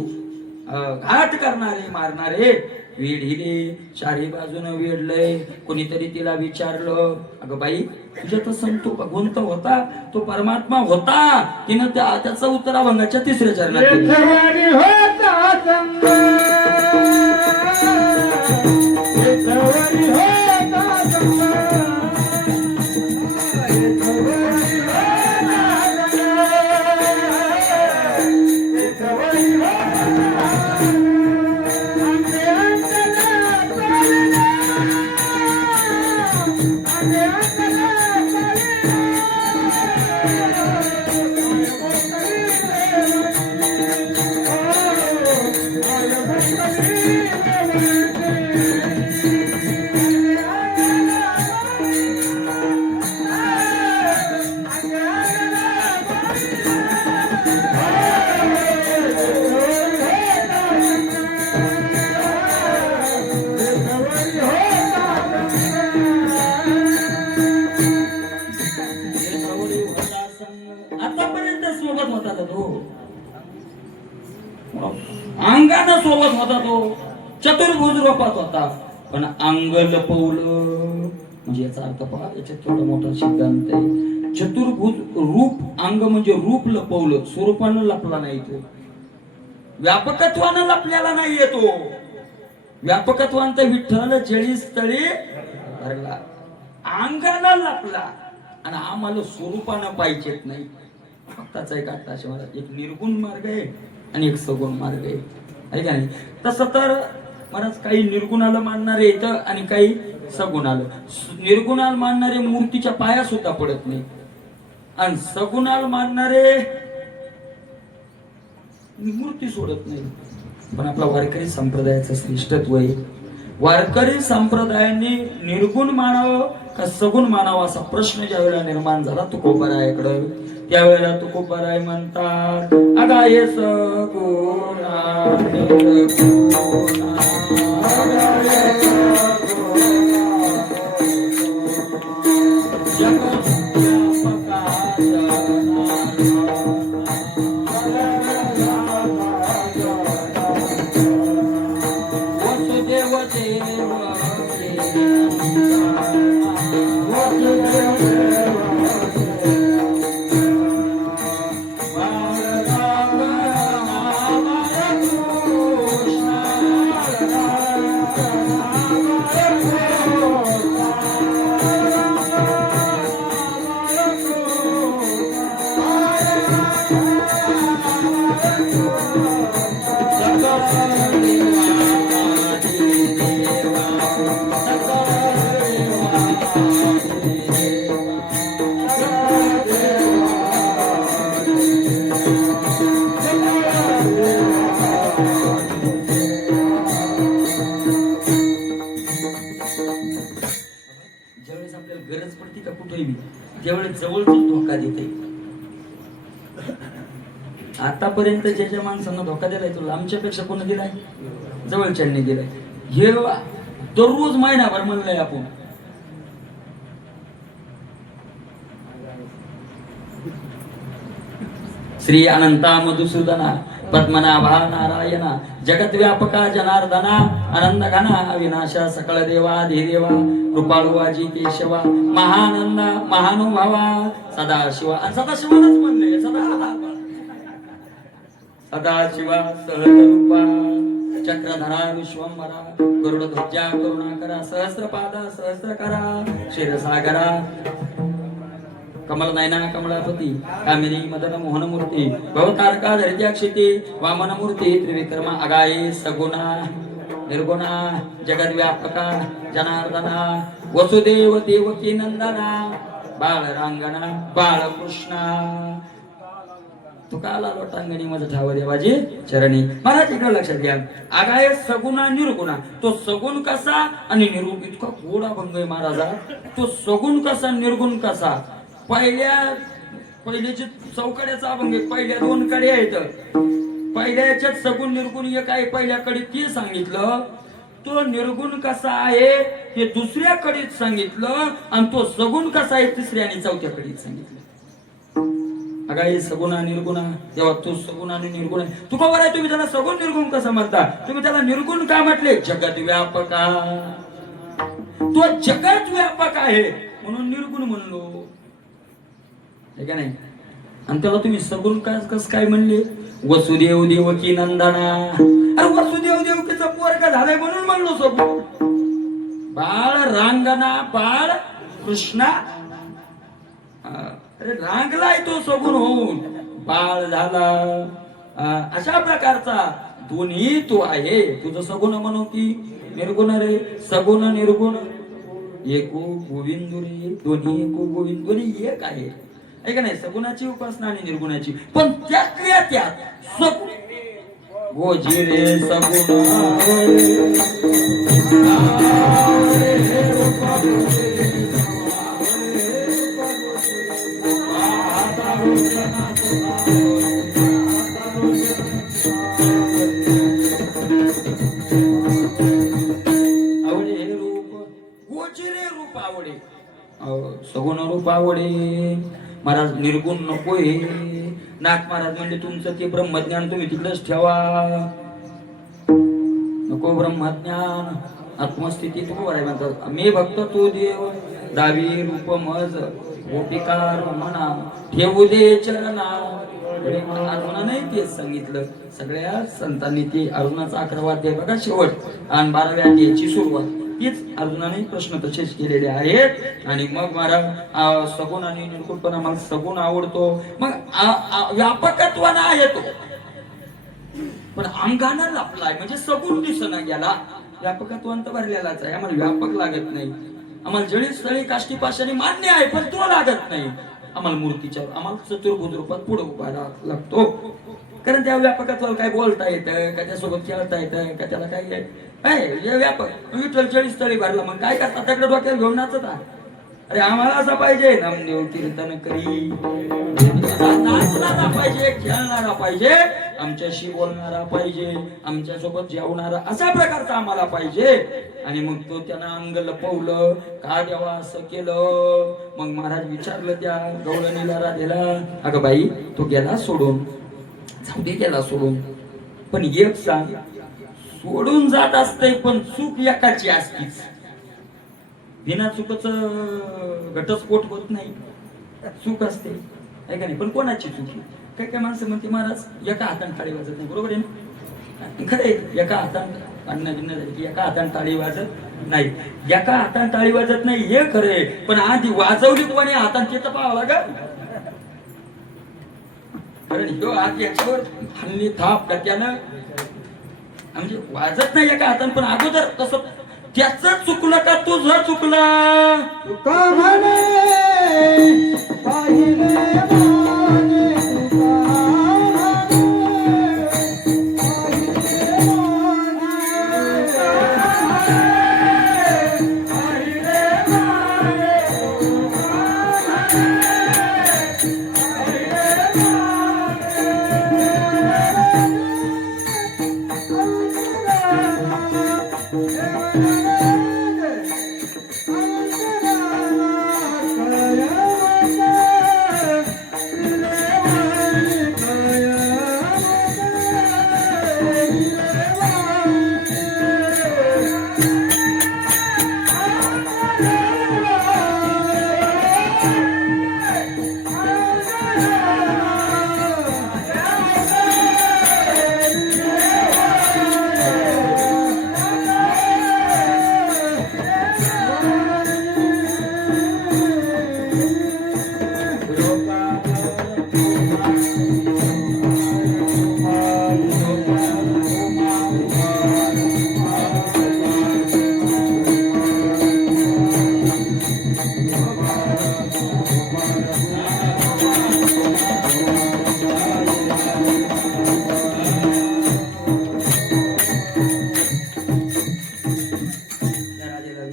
घात करणारे मारणारे वेढिले चारी बाजून वेढलंय. कोणीतरी तिला विचारलं अगं बाई तुझ्या तर संत भगवंत होता तो परमात्मा होता. तिनं त्याचा उत्तर अभंगाच्या 3ऱ्या चरणात अंगानं सोबत होता तो चतुर्भुज रूपात होता पण अंग लपवलं म्हणजे याचा अर्थ पहा याच्यात थोडा मोठा सिद्धांत आहे. चतुर्भुज रूप अंग म्हणजे रूप लपवलं स्वरूपानं लपला नाही तो व्यापकत्वानं लपल्याला नाही येतो. व्यापकत्वांत विठ्ठल जळी स्थळी भरला अंगाला लपला आणि आम्हाला स्वरूपानं पाहिजेत नाही. भक्ताचा एक अट्टाशे मला एक निर्गुण मार्ग आहे आणि एक सगुण मार्ग आहे का नाही. तसं तर महाराज काही निर्गुणाला मानणारे येतं आणि काही सगुणाला. निर्गुणाला मानणारे मूर्तीच्या पाया सुद्धा पडत नाही आणि सगुणाला मानणारे मूर्ती सोडत नाही. पण आपला वारकरी संप्रदायाचं श्रेष्ठत्व आहे. वारकरी संप्रदायाने निर्गुण मानावं का सगुण मानावं असा प्रश्न ज्या वेळेला निर्माण झाला तुकोबारायाकडे त्यावेळेला तुकोबाराय म्हणतात अगाये सगुणा गरज पडते का कुठेही त्यावेळेस जवळचा धोका देते. आतापर्यंत ज्या ज्या माणसांना धोका दिलाय तो लांबच्यापेक्षा कोण दिलाय जवळच्यांनी दिलाय. हे दररोज महिनाभर म्हणलंय आपण. श्री अनंता मधुसूदना पद्मनाभा नारायणा जगद्व्यापका जनार्दना आनंद घना अविनाशा सकळ देवा धीदेवा कृपाळुवाजी केशवा महानंदा महानुभावा सदाशिवा आणि सदाशिवालाच म्हणले सदाशिवा सहजरूपा चक्रधरा विश्वंभरा गरुडध्वजा करुणाकरा सहस्रपादा सहस्रकरा क्षीरसागरा कमल नयना कमलापती कामिनी मदन मोहन मूर्ती भवतारका धैर्याक्षिती वामन मूर्ती त्रिविक्रमा अगाई सगुणा निर्गुणा जगद्व्यापका जनार्दना वसुदेव देवकी नंदना बाळरांगणा बाळकृष्णा तुका आला लोटांगणी माझं ठाव देवाजी चरणी. महाराज इकडे लक्षात घ्या. आगाय सगुणा निर्गुणा. तो सगुण कसा आणि निर्गुण. इतका गोड अभंग आहे महाराजा. तो सगुण कसा निर्गुण कसा. पहिल्याचे चौकड्याचा अभंग आहे. पहिल्या 2 कडे आहेत. पहिल्या याच्यात सगुण निर्गुण एक आहे. पहिल्याकडे ते सांगितलं. तो निर्गुण कसा आहे हे दुसऱ्या कडीत सांगितलं आणि तो सगुण कसा आहे तिसऱ्या आणि चौथ्या कडीत सांगितलं. अगा हे सगुणा निर्गुणा तेव्हा तो सगुण आणि निर्गुण आहे. तुका बरं आहे तुम्ही त्याला सगुण निर्गुण कसा म्हणता. तुम्ही त्याला निर्गुण का म्हटले. जगत व्यापका. तो जगत व्यापक आहे म्हणून निर्गुण म्हणलो हे का नाही. आणि त्याला तुम्ही सगुण कस काय म्हणले. वसुदेव देवकी नंदना. अरे वसुदेव देवकीचं पोरग झालंय म्हणून म्हणलो सगुण. बाळ रांगणा बाळ कृष्णा. अरे रांगलाय तो सगुण होऊन बाळ झाला. अशा प्रकारचा दोन्ही तो आहे. तुझं सगुण म्हणू की निर्गुण रे. सगुण निर्गुण एको गोविंद रे. दोन्ही एको गोविंद. दोन्ही एक आहे का नाही. सगुणाची उपासना आणि निर्गुणाची. पण त्यातल्या त्यात सगुण गोजी रे सगुण. आवडे रूप गोचिरे रूप आवडे. सगुण रूप आवडे. महाराज निर्गुण नकोय. नाथ महाराज म्हणजे तुमचं ते ब्रह्मज्ञान तुम्ही तिकडेच ठेवा. नको ब्रह्मज्ञान आत्मस्थिती तू बराय म्हणतात. मी भक्त तू देव दावी रूप मज गोपिकार म्हणा ठेवू दे चरणा. अर्जुनाने तेच सांगितलं. सगळ्या संतांनी ते अर्जुनाचा 11वा अध्याय बघा शेवट आणि 12व्या अध्यायाची सुरुवात तीच अर्जुनाने प्रश्न तसेच केलेले आहेत. आणि मग महाराज सगुण आणि निर्गुणपणा. मला सगुण आवडतो. मग व्यापकत्वानं आहे तो पण अंगानं लपलाय म्हणजे सगुण दिसना गेला. व्यापकत्वांत भरलेलाच आहे. आम्हाला व्यापक लागत नाही. आम्हाला जळी स्थळी काष्टी पाशाने मान्य आहे पण तो लागत नाही. आम्हाला मूर्तीच्या आम्हाला चतुर्भुज रूपात पुढे उभा लागतो. कारण त्या व्यापकत्वाला काय बोलता येतं का त्यासोबत खेळता येतं का त्याला काय व्यापक. विठ्ठल 40 स्थळी भरला मग काय करता त्याकडे डोक्यात घेऊन नाचत. अरे आम्हाला असं पाहिजे नामदेव कीर्तन करी. नाचणारा पाहिजे खेळणारा पाहिजे आमच्याशी बोलणारा पाहिजे आमच्यासोबत जेवणारा अशा प्रकारचा आम्हाला पाहिजे. आणि मग तो त्यानं अंग लपवलं का देवा असं केलं. मग महाराज विचारलं त्या गवळणीला राधेला. अगं बाई तो गेला सोडून. जाऊ दे गेला सोडून पण एक सांग सोडून जात असते पण चूक एकाची असतीच. बिना चुकच घटस्फोट होत नाही. चूक असते आहे का नाही. पण कोणाची चुकी. काय काय माणसं म्हणते महाराज एका हाताने टाळी वाजत नाही. बरोबर आहे ना. खरंय एका हाताने अन्न भिन्न झाली की एका हाताने टाळी वाजत नाही. एका हाताने टाळी वाजत नाही हे खरंय पण आधी वाजवली कोणी हाताने ते तर पाहावं लागल. कारण ह्यो हात याच्यावर हल्ली थाप का त्यानं म्हणजे वाजत नाही एका हाताने पण अगोदर तसं त्याच चुकलं का तुझं चुकलं. तुका म्हणे पाहिले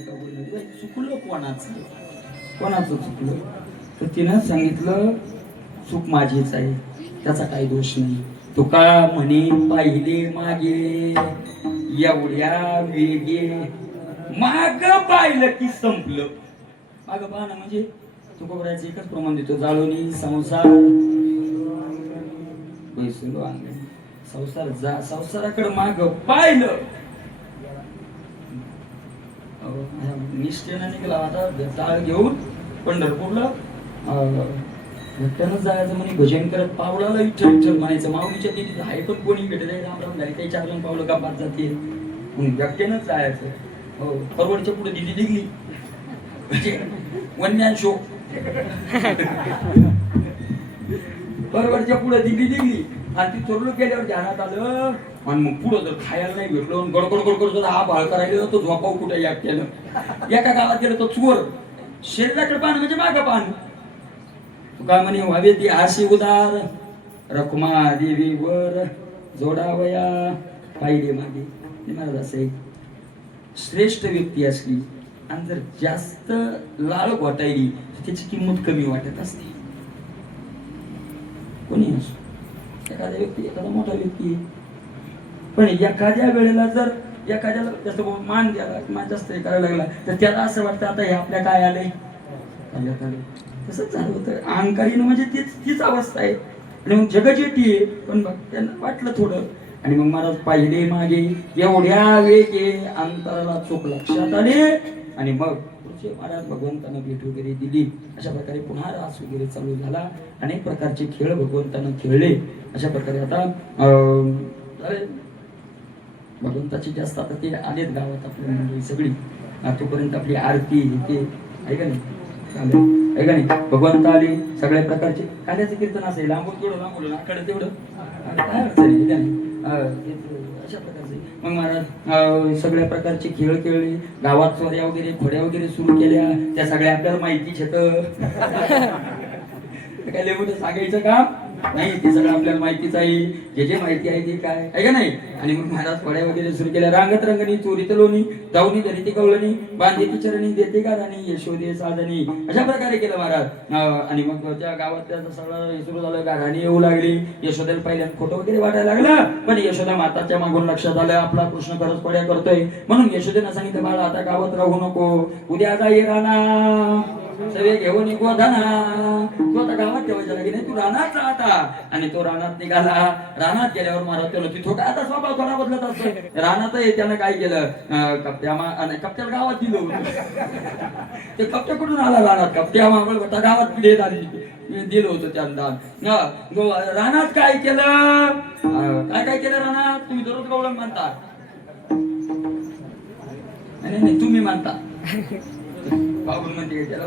बायका बोलली चुकलं कोणाचं चुकलं तर तिनं सांगितलं चूक माझीच आहे, त्याचा काही दोष नाही. तुका म्हणे पाहिले मागे एवढ्या वेगे, माग पाहिलं की संपलं. माग पाहणं म्हणजे तुकोबरायचं एकच प्रमाण देतो, जाळोनी संसार बैसलो अंगण. संसाराकडे माग पाहिलं निष्ठेनं निघाला. आता टाळ घेऊन पंढरपूरला भक्तानच जायचं म्हणे, भजन करत पावलाला विठ्ठल विठ्ठल म्हणायचं. माऊलीच्या तिथे आहे पण कोणी भेटत आहे, राम राम झाली काही 4 जण पावलं का बाद जाते म्हणून भक्तानच जायचं. हो, परवडच्या पुढे दिली निघली म्हणजे वन्यान शो. परवडच्या पुढे दिली निघली आणि ती चोरलो केल्यावर ध्यानात आलं आणि मग पुढं जर खायला नाही भेटलो गडगड गडगड हा भाळ करायला तो झोपाव कुठे या केलं. एका गावात गेलं तो चोर, शरीराकडे पाहणं म्हणजे मागं पाहणं. तुका म्हणे व्हावे ती आशी उदार, रखुमा देवीवर जोडावया पाहिले मागे. महाराज असे श्रेष्ठ व्यक्ती असली आणि जर जास्त लाळ वाटायली तर त्याची किंमत कमी वाटत असते. कोणी असो, एखादा व्यक्ती एखादा मोठा व्यक्ती आहे, पण एखाद्या वेळेला जर एखाद्याला जास्त मान द्यायला मान जास्त हे करायला लागला तर त्याला असं वाटतं आता हे आपल्या काय आलंय. तसंच झालं होतं. अहंकारीनं म्हणजे तीच अवस्था आहे. आणि मग जगजेटी आहे, पण त्यांना वाटलं थोडं. आणि मग महाराज पाहिले मागे एवढ्या वेगे अंतराला चूक लक्षात आले आणि मग महाराज भगवंतानं भेट वगैरे दिली. अशा प्रकारे पुन्हा रास वगैरे चालू झाला. अनेक प्रकारचे खेळ भगवंतानं खेळले. अशा प्रकारे आता भगवंताची जास्त आता ते आलेत गावात आपल्या म्हणजे सगळी तोपर्यंत आपली आरती ते आहे का नाही, आहे का नाही. भगवंत आले सगळ्या प्रकारचे काल्याचं कीर्तन असेल लांबून तेवढं लांबून आकडे तेवढं काय अडचण आहे. अशा प्रकारचे मग महाराज सगळ्या प्रकारचे खेळ खेळले. गावात चोऱ्या वगैरे खोड्या वगैरे सुरू केल्या. त्या सगळ्या आपल्याला माहितीच होतं. काय लय मोठं सांगायचं काम नाही, ते सगळं आपल्याला माहितीच आहे. जे माहिती आहे ते काय आहे का नाही. आणि मग महाराज खोड्या वगैरे सुरू केल्या. रांगत रंगणी चोरी तलोनी दावणी धरिती कवळणी बांधेती चरणी देते का राणी यशोदे साधनी. अशा प्रकारे केलं महाराज. आणि मग त्या गावात त्याचं सगळं सुरू झालं. गाणी येऊ लागली. यशोदेला पहिल्यांदा खोटं वगैरे वाटायला लागलं. पण यशोदा माताच्या मागून लक्षात आलं आपला कृष्ण खरंच खोड्या करतोय. म्हणून यशोदेनं सांगितलं बाळा आता गावात राहू नको, उद्या जाई राणा सगळे घेऊन गोधना. तू आता गावात ठेवायच्या लागे नाही, तू रानात जा आता. आणि तो रानात निघाला. रानात गेल्यावर महाराज त्याला तिथं काय आता स्वभाव थोडा बदलत असतो. रानात त्यानं काय केलं, कप्त्याला गावात दिलं. ते कप्त्या कुठून आला रानात, कप्त्या मागळ गावात देत आली दिलं होतं त्यांना. रानात काय केलं, काय केलं रानात. तुम्ही दररोज गवळण मानता, नाही तुम्ही मानता. बाबून म्हणते त्याला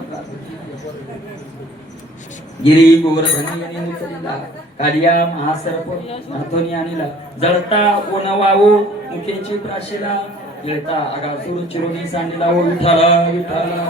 गिरी गोवर्धनी आणि मुचलीला कालिया महासर्प हातोनी आणला. जळता ओनवाओ मुखेची प्राशीला येता आगासुर चिरोनी सांडला. ओ विठाला विठाला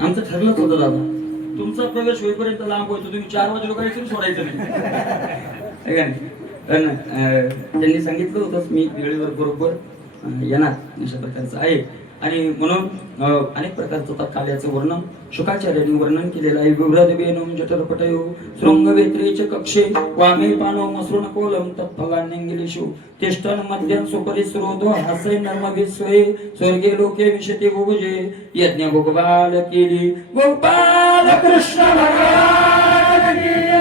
आमचं ठरलंच होतं दादा, तुमचा प्रवेश होईपर्यंत लांब व्हायचं, तुम्ही 4 वाजे लोकांनी सोडायचं नाही. त्यांनी सांगितलं होतं मी वेळेवर बरोबर येणार अशा प्रकारचं आहे. आणि म्हणून अनेक प्रकारचं आता काल्याचं वर्णन शुकाचार्यांनी वर्णन केलेलं आहे. विभ्रदेवेनम जठरपटयो शृंगवेत्रेच कक्षे वामे पानो मसृण कोलम तत्फलान्यंगिलेषु तिष्ठन मध्यं सुपरिसरोधो हासय नर्मभिस्वये स्वर्गे लोके विशते भुभुजे यज्ञ भोगबाल केली. गोपाल कृष्ण भगवान की